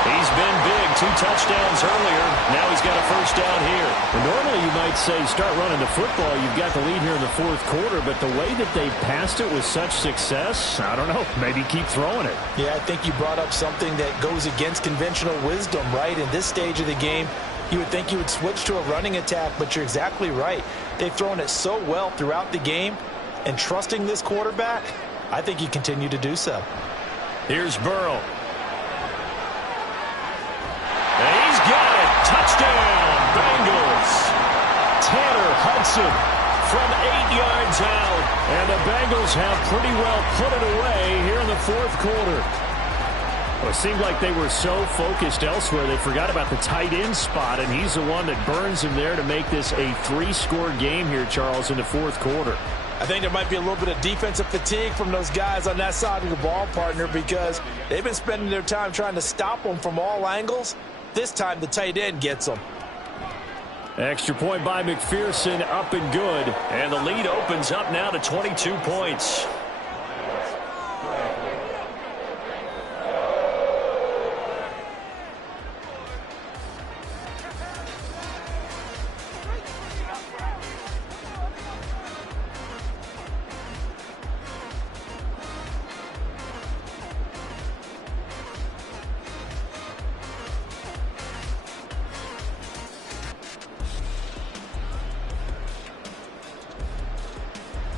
He's been big, 2 touchdowns earlier. Now he's got a first down here. And normally you might say start running the football. You've got the lead here in the fourth quarter, but the way that they passed it with such success, I don't know, maybe keep throwing it. Yeah, I think you brought up something that goes against conventional wisdom, right? In this stage of the game, you would think you would switch to a running attack, but you're exactly right. They've thrown it so well throughout the game, and trusting this quarterback, I think you continue to do so. Here's Burrow. And he's got it. Touchdown, Bengals. Tanner Hudson from 8 yards out. And the Bengals have pretty well put it away here in the fourth quarter. Well, it seemed like they were so focused elsewhere they forgot about the tight end spot, and he's the one that burns him there to make this a 3-score game here, Charles, in the fourth quarter. I think there might be a little bit of defensive fatigue from those guys on that side of the ball, partner, because they've been spending their time trying to stop them from all angles. This time the tight end gets them. Extra point by McPherson, up and good. And the lead opens up now to 22 points.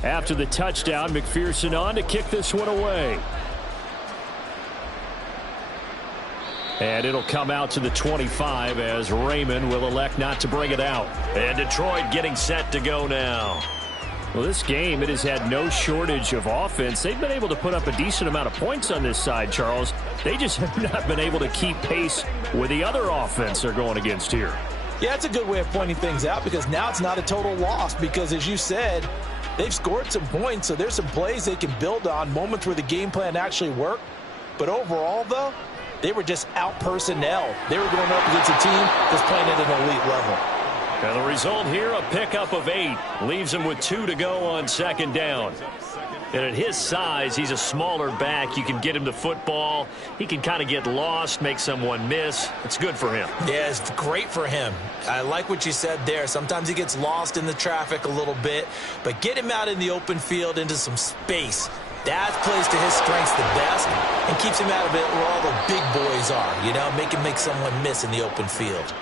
After the touchdown, McPherson on to kick this one away. And it'll come out to the 25 as Raymond will elect not to bring it out. And Detroit getting set to go now. Well, this game, it has had no shortage of offense. They've been able to put up a decent amount of points on this side, Charles. They just have not been able to keep pace with the other offense they're going against here. Yeah, it's a good way of pointing things out because now it's not a total loss because, as you said, they've scored some points, so there's some plays they can build on, moments where the game plan actually worked. But overall, though, they were just out personnel. They were going up against a team that's playing at an elite level. And the result here, a pickup of 8. Leaves him with 2 to go on second down. And at his size, he's a smaller back. You can get him the football. He can kind of get lost, make someone miss. It's good for him. Yeah, it's great for him. I like what you said there. Sometimes he gets lost in the traffic a little bit, but get him out in the open field into some space. That plays to his strengths the best and keeps him out of it where all the big boys are, you know, make someone miss in the open field.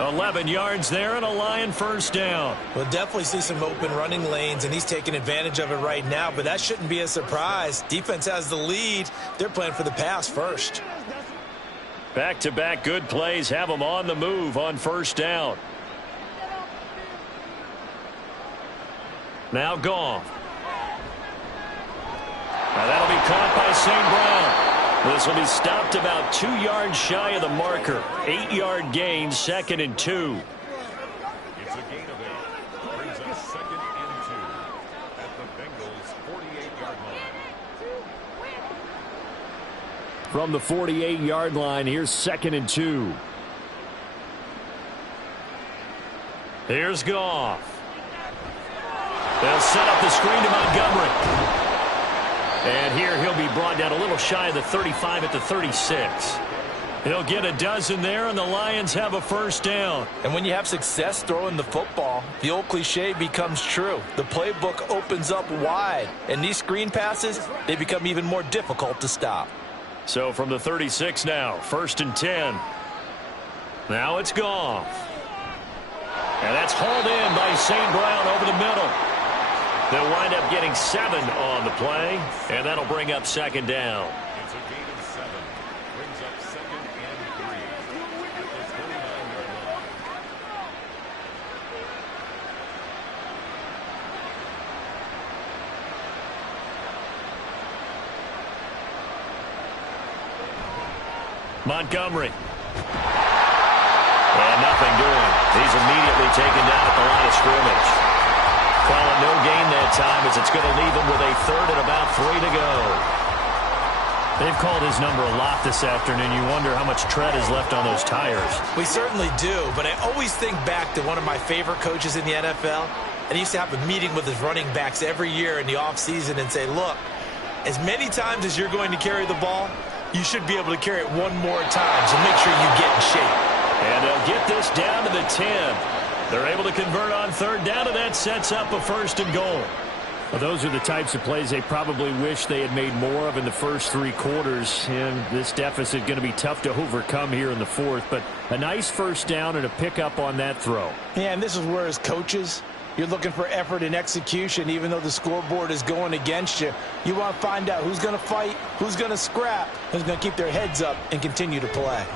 11 yards there and a Lion first down. We'll definitely see some open running lanes, and he's taking advantage of it right now, but that shouldn't be a surprise. Defense has the lead. They're playing for the pass first. Back-to-back good plays have them on the move on first down. Now Goff. Now that'll be caught by St. Brown. This will be stopped about 2 yards shy of the marker. 8-yard gain, 2nd and 2. It's a gain of 8. Brings us 2nd and 2 at the Bengals' 48-yard line. From the 48-yard line, here's 2nd and 2. Here's Goff. They'll set up the screen to Montgomery. And here he'll be brought down a little shy of the 35 at the 36. He'll get a dozen there, and the Lions have a first down. And when you have success throwing the football, the old cliche becomes true. The playbook opens up wide, and these screen passes, they become even more difficult to stop. So from the 36 now, 1st and 10. Now it's Goff. And that's hauled in by St. Brown over the middle. They'll wind up getting 7 on the play, and that'll bring up 2nd down. It's a gain of 7. Brings up 2nd and 3 at the 39-yard line. Montgomery. And nothing doing. He's immediately taken down at the line of scrimmage. Calling no gain that time as it's going to leave him with a 3rd and about 3 to go. They've called his number a lot this afternoon. You wonder how much tread is left on those tires. We certainly do, but I always think back to one of my favorite coaches in the NFL, and he used to have a meeting with his running backs every year in the offseason and say, look, as many times as you're going to carry the ball, you should be able to carry it one more time, so make sure you get in shape. And they'll get this down to the 10. They're able to convert on third down, and that sets up a first and goal. Well, those are the types of plays they probably wish they had made more of in the first 3 quarters. And this deficit going to be tough to overcome here in the fourth. But a nice first down and a pickup on that throw. Yeah, and this is where as coaches, you're looking for effort and execution. Even though the scoreboard is going against you, you want to find out who's going to fight, who's going to scrap, who's going to keep their heads up and continue to play.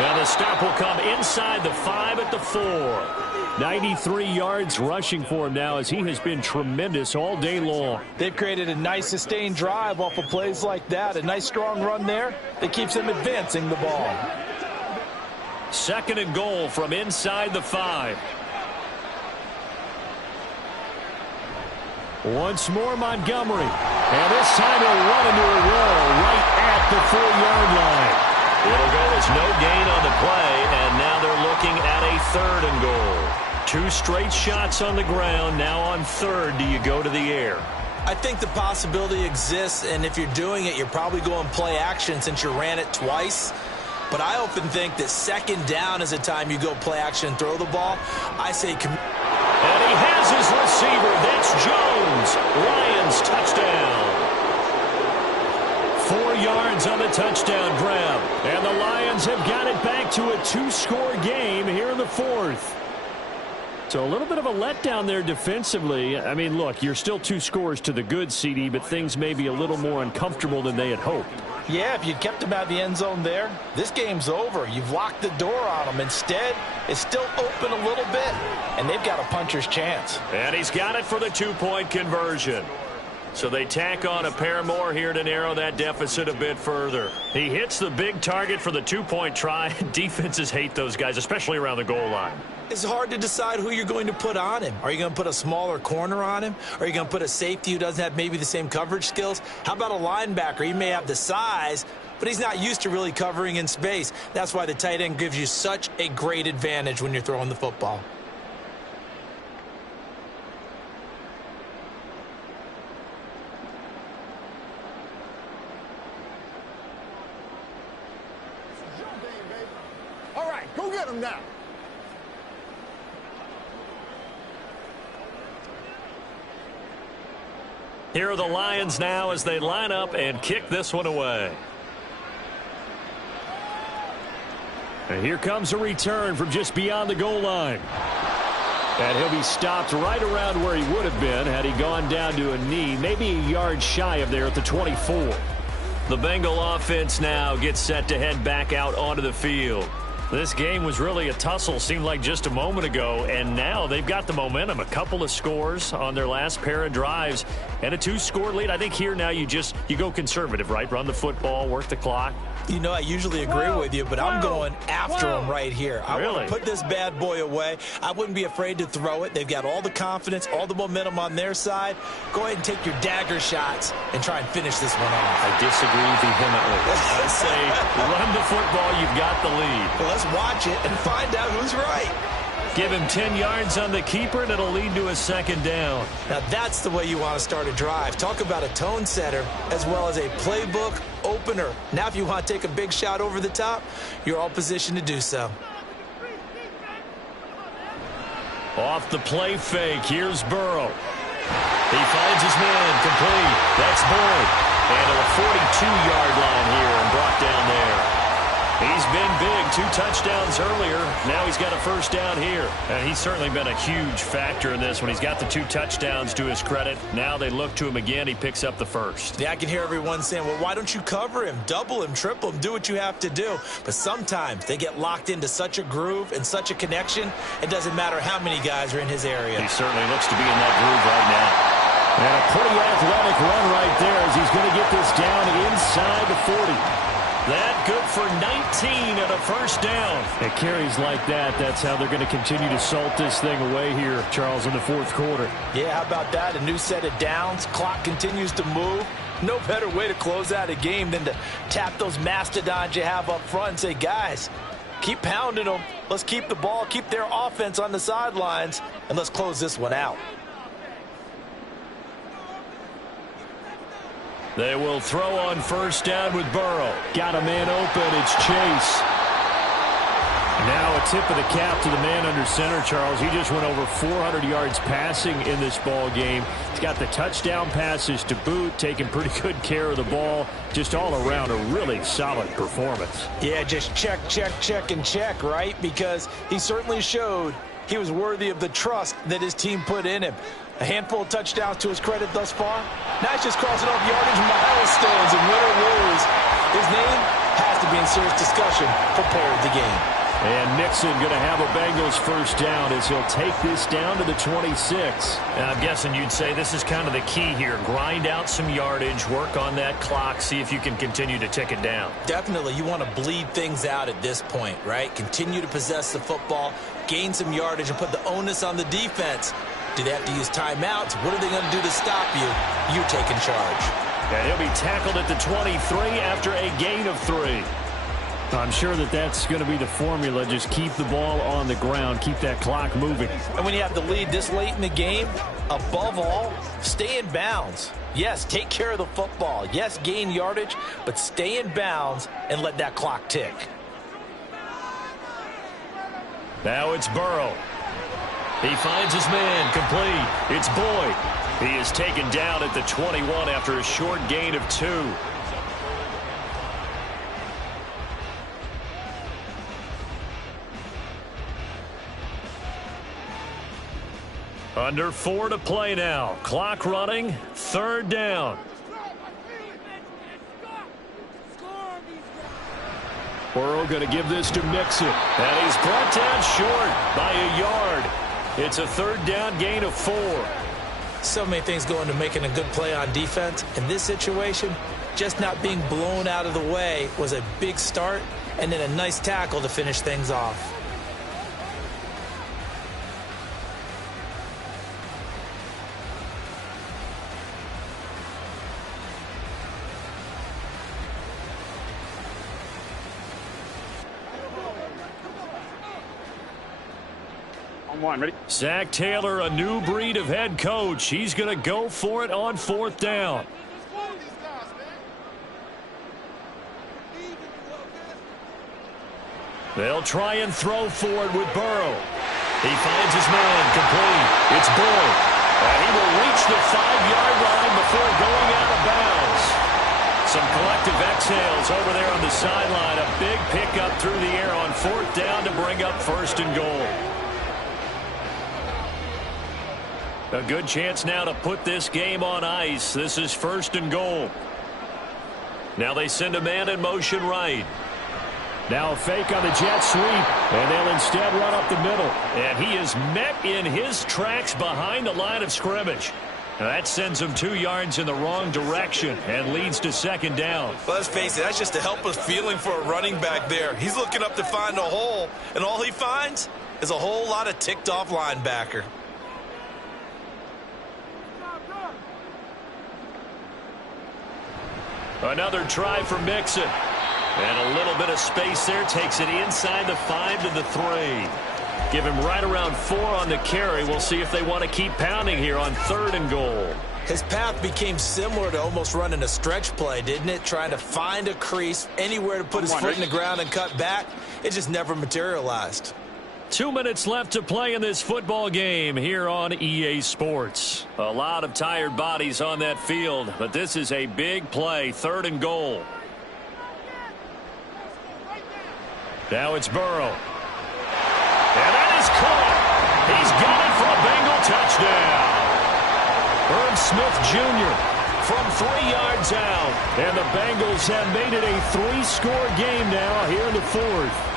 And the stop will come inside the 5 at the 4. 93 yards rushing for him now as he has been tremendous all day long. They've created a nice sustained drive off of plays like that. A nice strong run there that keeps them advancing the ball. Second and goal from inside the 5. Once more Montgomery. And this time he'll run into a wall right at the 4-yard line. It'll go as no gain on the play, and now they're looking at a third and goal. 2 straight shots on the ground. Now on third, do you go to the air? I think the possibility exists, and if you're doing it, you're probably going play action since you ran it twice. But I often think that second down is a time you go play action and throw the ball. I say... And he has his receiver. That's Jones. Lions touchdown. 4 yards on the touchdown grab. And the Lions have got it back to a 2-score game here in the fourth. So a little bit of a letdown there defensively. I mean, look, you're still 2 scores to the good, CD, but things may be a little more uncomfortable than they had hoped. Yeah, if you kept them out of the end zone there, this game's over. You've locked the door on them. Instead, it's still open a little bit, and they've got a puncher's chance. And he's got it for the 2-point conversion. So they tack on a pair more here to narrow that deficit a bit further. He hits the big target for the 2-point try. Defenses hate those guys, especially around the goal line. It's hard to decide who you're going to put on him. Are you going to put a smaller corner on him? Are you going to put a safety who doesn't have maybe the same coverage skills? How about a linebacker? He may have the size, but he's not used to really covering in space. That's why the tight end gives you such a great advantage when you're throwing the football. All right, go get him now. Here are the Lions now as they line up and kick this one away. And here comes a return from just beyond the goal line. And he'll be stopped right around where he would have been had he gone down to a knee, maybe a yard shy of there at the 24. The Bengal offense now gets set to head back out onto the field. This game was really a tussle, seemed like just a moment ago, and now they've got the momentum. A couple of scores on their last pair of drives and a 2-score lead. I think here now you go conservative, right? Run the football, work the clock. You know, I usually agree with you, but I'm going after him right here. I want to put this bad boy away. I wouldn't be afraid to throw it. They've got all the confidence, all the momentum on their side. Go ahead and take your dagger shots and try and finish this one off. I disagree vehemently. I say run the football, you've got the lead. Well, let's watch it and find out who's right. Give him 10 yards on the keeper, and it'll lead to a second down. Now, that's the way you want to start a drive. Talk about a tone setter as well as a playbook opener. Now, if you want to take a big shot over the top, you're all positioned to do so. Off the play fake, here's Burrow. He finds his man, complete. That's Boyd. And to the 42-yard line here and brought down there. He's been big, 2 touchdowns earlier. Now he's got a first down here. And he's certainly been a huge factor in this when he's got the 2 touchdowns to his credit. Now they look to him again. He picks up the first. Yeah, I can hear everyone saying, well, why don't you cover him? Double him, triple him, do what you have to do. But sometimes they get locked into such a groove and such a connection, it doesn't matter how many guys are in his area. He certainly looks to be in that groove right now. And a pretty athletic run right there as he's going to get this down inside the 40. That good for 19 and a first down. It carries like that. That's how they're going to continue to salt this thing away here, Charles, in the fourth quarter. Yeah, how about that? A new set of downs. Clock continues to move. No better way to close out a game than to tap those mastodons you have up front and say, guys, Keep pounding them. Let's keep the ball, keep their offense on the sidelines, and let's close this one out. They will throw on first down with Burrow. Got a man open. It's Chase. Now a tip of the cap to the man under center, Charles. He just went over 400 yards passing in this ball game. He's got the touchdown passes to boot, taking pretty good care of the ball. Just all around a really solid performance. Yeah, just check, and check, right? Because he certainly showed he was worthy of the trust that his team put in him. A handful of touchdowns to his credit thus far. Now he's just crossing off yardage milestones, and win or lose, his name has to be in serious discussion for player of the game. And Mixon going to have a Bengals first down as he'll take this down to the 26. And I'm guessing you'd say this is kind of the key here. Grind out some yardage, work on that clock, see if you can continue to tick it down. Definitely. You want to bleed things out at this point, right? Continue to possess the football, gain some yardage, and put the onus on the defense. Do they have to use timeouts? What are they going to do to stop you? You're taking charge. And he'll be tackled at the 23 after a gain of 3. I'm sure that's going to be the formula. Just keep the ball on the ground. Keep that clock moving. And when you have the lead this late in the game, above all, stay in bounds. Yes, take care of the football. Yes, gain yardage, but stay in bounds and let that clock tick. Now it's Burrow. He finds his man complete. It's Boyd. He is taken down at the 21 after a short gain of 2. Under 4 to play now. Clock running. 3rd down. Burrow going to give this to Mixon. And he's brought down short by a yard. It's a 3rd down gain of 4. So many things go into making a good play on defense. In this situation, just not being blown out of the way was a big start, and then a nice tackle to finish things off. Ready? Zach Taylor, a new breed of head coach. He's going to go for it on 4th down. They'll try and throw for it with Burrow. He finds his man complete. It's Boyd. And he will reach the 5-yard line before going out of bounds. Some collective exhales over there on the sideline. A big pickup through the air on 4th down to bring up 1st and goal. A good chance now to put this game on ice. This is 1st and goal. Now they send a man in motion right. Now a fake on the jet sweep, and they'll instead run up the middle. And he is met in his tracks behind the line of scrimmage. Now that sends him 2 yards in the wrong direction and leads to 2nd down. Well, let's face it, that's just a helpless feeling for a running back there. He's looking up to find a hole, and all he finds is a whole lot of ticked-off linebacker. Another try for Mixon. And a little bit of space there. Takes it inside the 5 to the 3. Give him right around 4 on the carry. We'll see if they want to keep pounding here on 3rd and goal. His path became similar to almost running a stretch play, didn't it? Trying to find a crease, anywhere to put his foot in the ground and cut back. It just never materialized. 2 minutes left to play in this football game here on EA Sports. A lot of tired bodies on that field, but this is a big play. 3rd and goal. Now it's Burrow. And that is caught. He's got it for a Bengal touchdown. Herb Smith Jr. from 3 yards out. And the Bengals have made it a 3-score game now here in the 4th.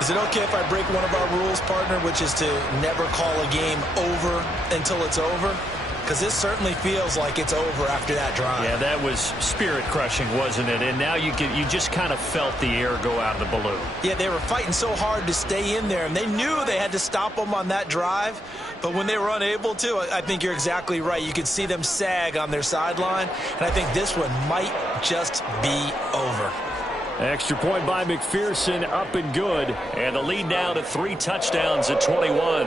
Is it okay if I break one of our rules, partner, which is to never call a game over until it's over? Because this certainly feels like it's over after that drive. Yeah, that was spirit-crushing, wasn't it? And now you just kind of felt the air go out of the balloon. Yeah, they were fighting so hard to stay in there, and they knew they had to stop them on that drive. But when they were unable to, I think you're exactly right. You could see them sag on their sideline, and I think this one might just be over. Extra point by McPherson, up and good. And the lead now to 3 touchdowns at 21.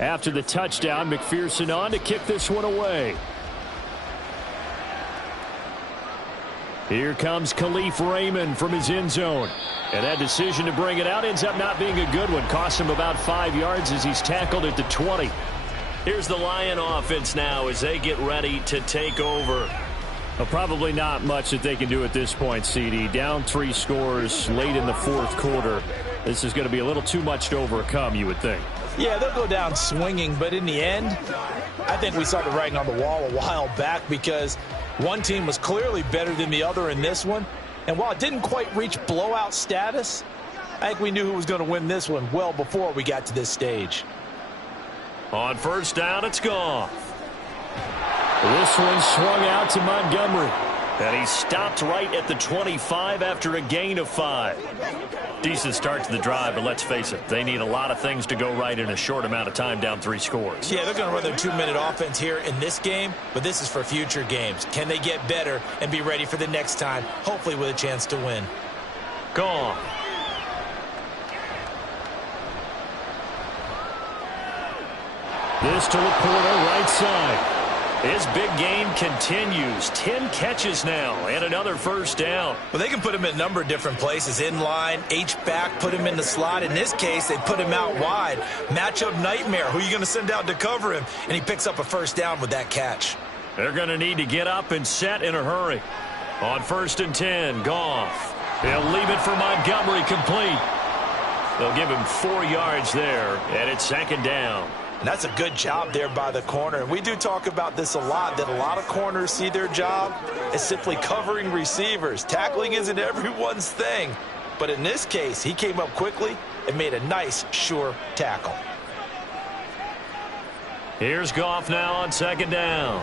After the touchdown, McPherson on to kick this one away. Here comes Khalif Raymond from his end zone. And that decision to bring it out ends up not being a good one. Cost him about 5 yards as he's tackled at the 20. Here's the Lion offense now as they get ready to take over. Well, probably not much that they can do at this point, CD. Down 3 scores late in the 4th quarter. This is going to be a little too much to overcome, you would think. Yeah, they'll go down swinging, but in the end, I think we saw the writing on the wall a while back because one team was clearly better than the other in this one. And while it didn't quite reach blowout status, I think we knew who was going to win this one well before we got to this stage. On first down, it's Goff. This one swung out to Montgomery. And he stopped right at the 25 after a gain of 5. Decent start to the drive, but let's face it, they need a lot of things to go right in a short amount of time, down 3 scores. Yeah, they're going to run their 2-minute offense here in this game, but this is for future games. Can they get better and be ready for the next time, hopefully with a chance to win? Gone. This to Laporta, right side. His big game continues. 10 catches now and another first down. Well, they can put him in a number of different places. In line, H-back, put him in the slot. In this case, they put him out wide. Matchup nightmare. Who are you going to send out to cover him? And he picks up a first down with that catch. They're going to need to get up and set in a hurry. On 1st and 10, Goff. They'll leave it for Montgomery complete. They'll give him 4 yards there, and it's 2nd down. And that's a good job there by the corner. And we do talk about this a lot, that a lot of corners see their job as simply covering receivers. Tackling isn't everyone's thing. But in this case, he came up quickly and made a nice, sure tackle. Here's Goff now on 2nd down.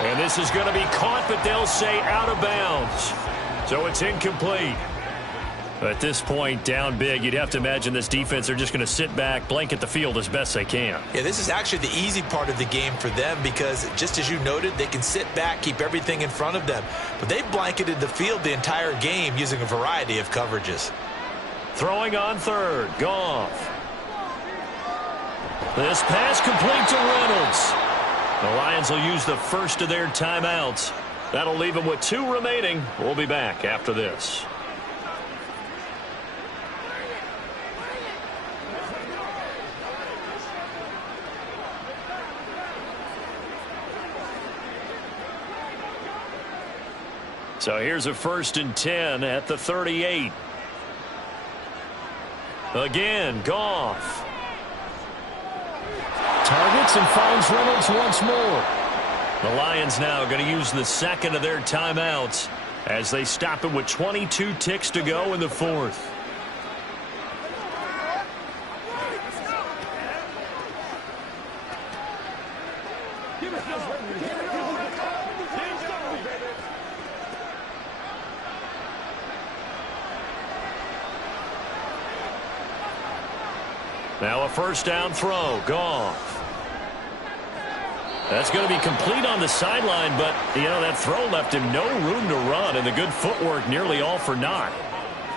And this is going to be caught, but they'll say out of bounds. So it's incomplete. At this point, down big, you'd have to imagine this defense are just going to sit back, blanket the field as best they can. Yeah, this is actually the easy part of the game for them because, just as you noted, they can sit back, keep everything in front of them. But they've blanketed the field the entire game using a variety of coverages. Throwing on 3rd, Goff. This pass complete to Reynolds. The Lions will use the first of their timeouts. That'll leave them with 2 remaining. We'll be back after this. So here's a 1st and 10 at the 38. Again, Goff. Targets and finds Reynolds once more. The Lions now going to use the 2nd of their timeouts as they stop it with 22 ticks to go in the 4th. Now a first down throw. Goff. That's going to be complete on the sideline, but, you know, that throw left him no room to run, and the good footwork nearly all for naught.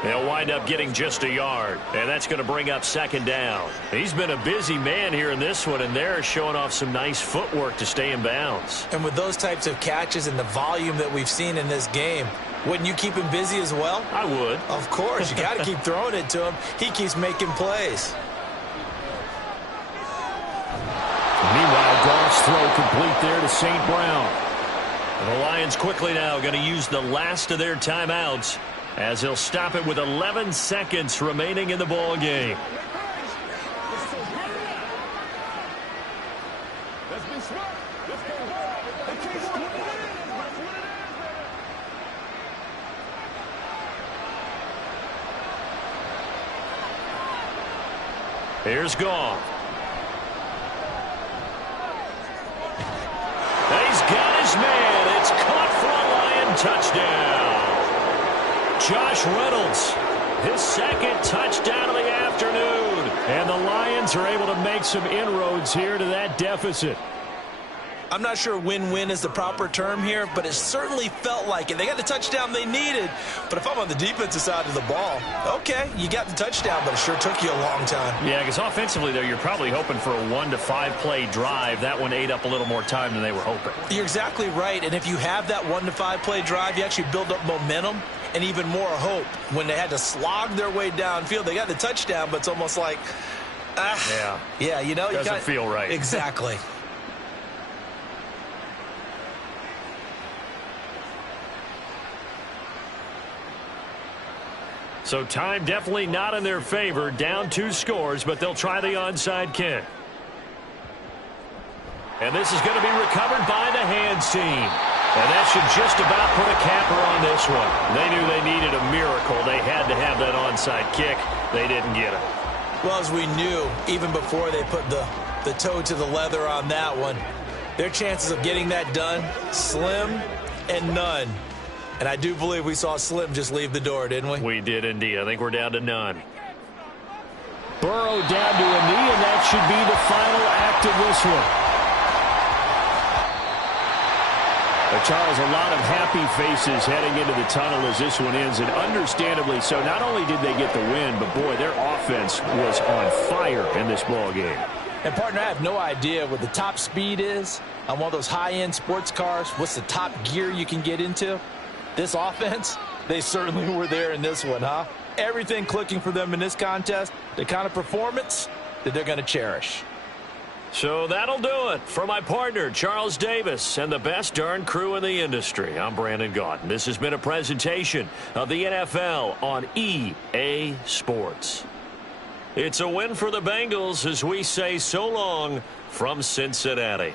They'll wind up getting just a yard, and that's going to bring up 2nd down. He's been a busy man here in this one, and they're showing off some nice footwork to stay in bounds. And with those types of catches and the volume that we've seen in this game, wouldn't you keep him busy as well? I would. Of course. You got to keep throwing it to him. He keeps making plays. Meanwhile, Goff's throw complete there to St. Brown. And the Lions quickly now going to use the last of their timeouts as he'll stop it with 11 seconds remaining in the ball game. Here's Goff. Josh Reynolds. His second touchdown of the afternoon. And the Lions are able to make some inroads here to that deficit. I'm not sure win-win is the proper term here, but it certainly felt like it. They got the touchdown they needed, but if I'm on the defensive side of the ball, okay, you got the touchdown, but it sure took you a long time. Yeah, because offensively, though, you're probably hoping for a 1 to 5 play drive. That one ate up a little more time than they were hoping. You're exactly right, and if you have that 1 to 5 play drive, you actually build up momentum and even more hope. When they had to slog their way downfield, they got the touchdown, but it's almost like, yeah, you know, doesn't feel right. Exactly. So time definitely not in their favor. Down 2 scores, but they'll try the onside kick. And this is going to be recovered by the hands team. And that should just about put a capper on this one. They knew they needed a miracle. They had to have that onside kick. They didn't get it. Well, as we knew, even before they put the toe to the leather on that one, their chances of getting that done, slim and none. And I do believe we saw Slim just leave the door, didn't we? We did indeed. I think we're down to none. Burrow down to a knee, and that should be the final act of this one. But Charles, a lot of happy faces heading into the tunnel as this one ends, and understandably so. Not only did they get the win, but boy, their offense was on fire in this ball game. And partner, I have no idea what the top speed is on one of those high-end sports cars. What's the top gear you can get into? This offense, they certainly were there in this one, huh? Everything clicking for them in this contest, the kind of performance that they're going to cherish. So that'll do it for my partner, Charles Davis, and the best darn crew in the industry. I'm Brandon Gaudin. This has been a presentation of the NFL on EA Sports. It's a win for the Bengals as we say so long from Cincinnati.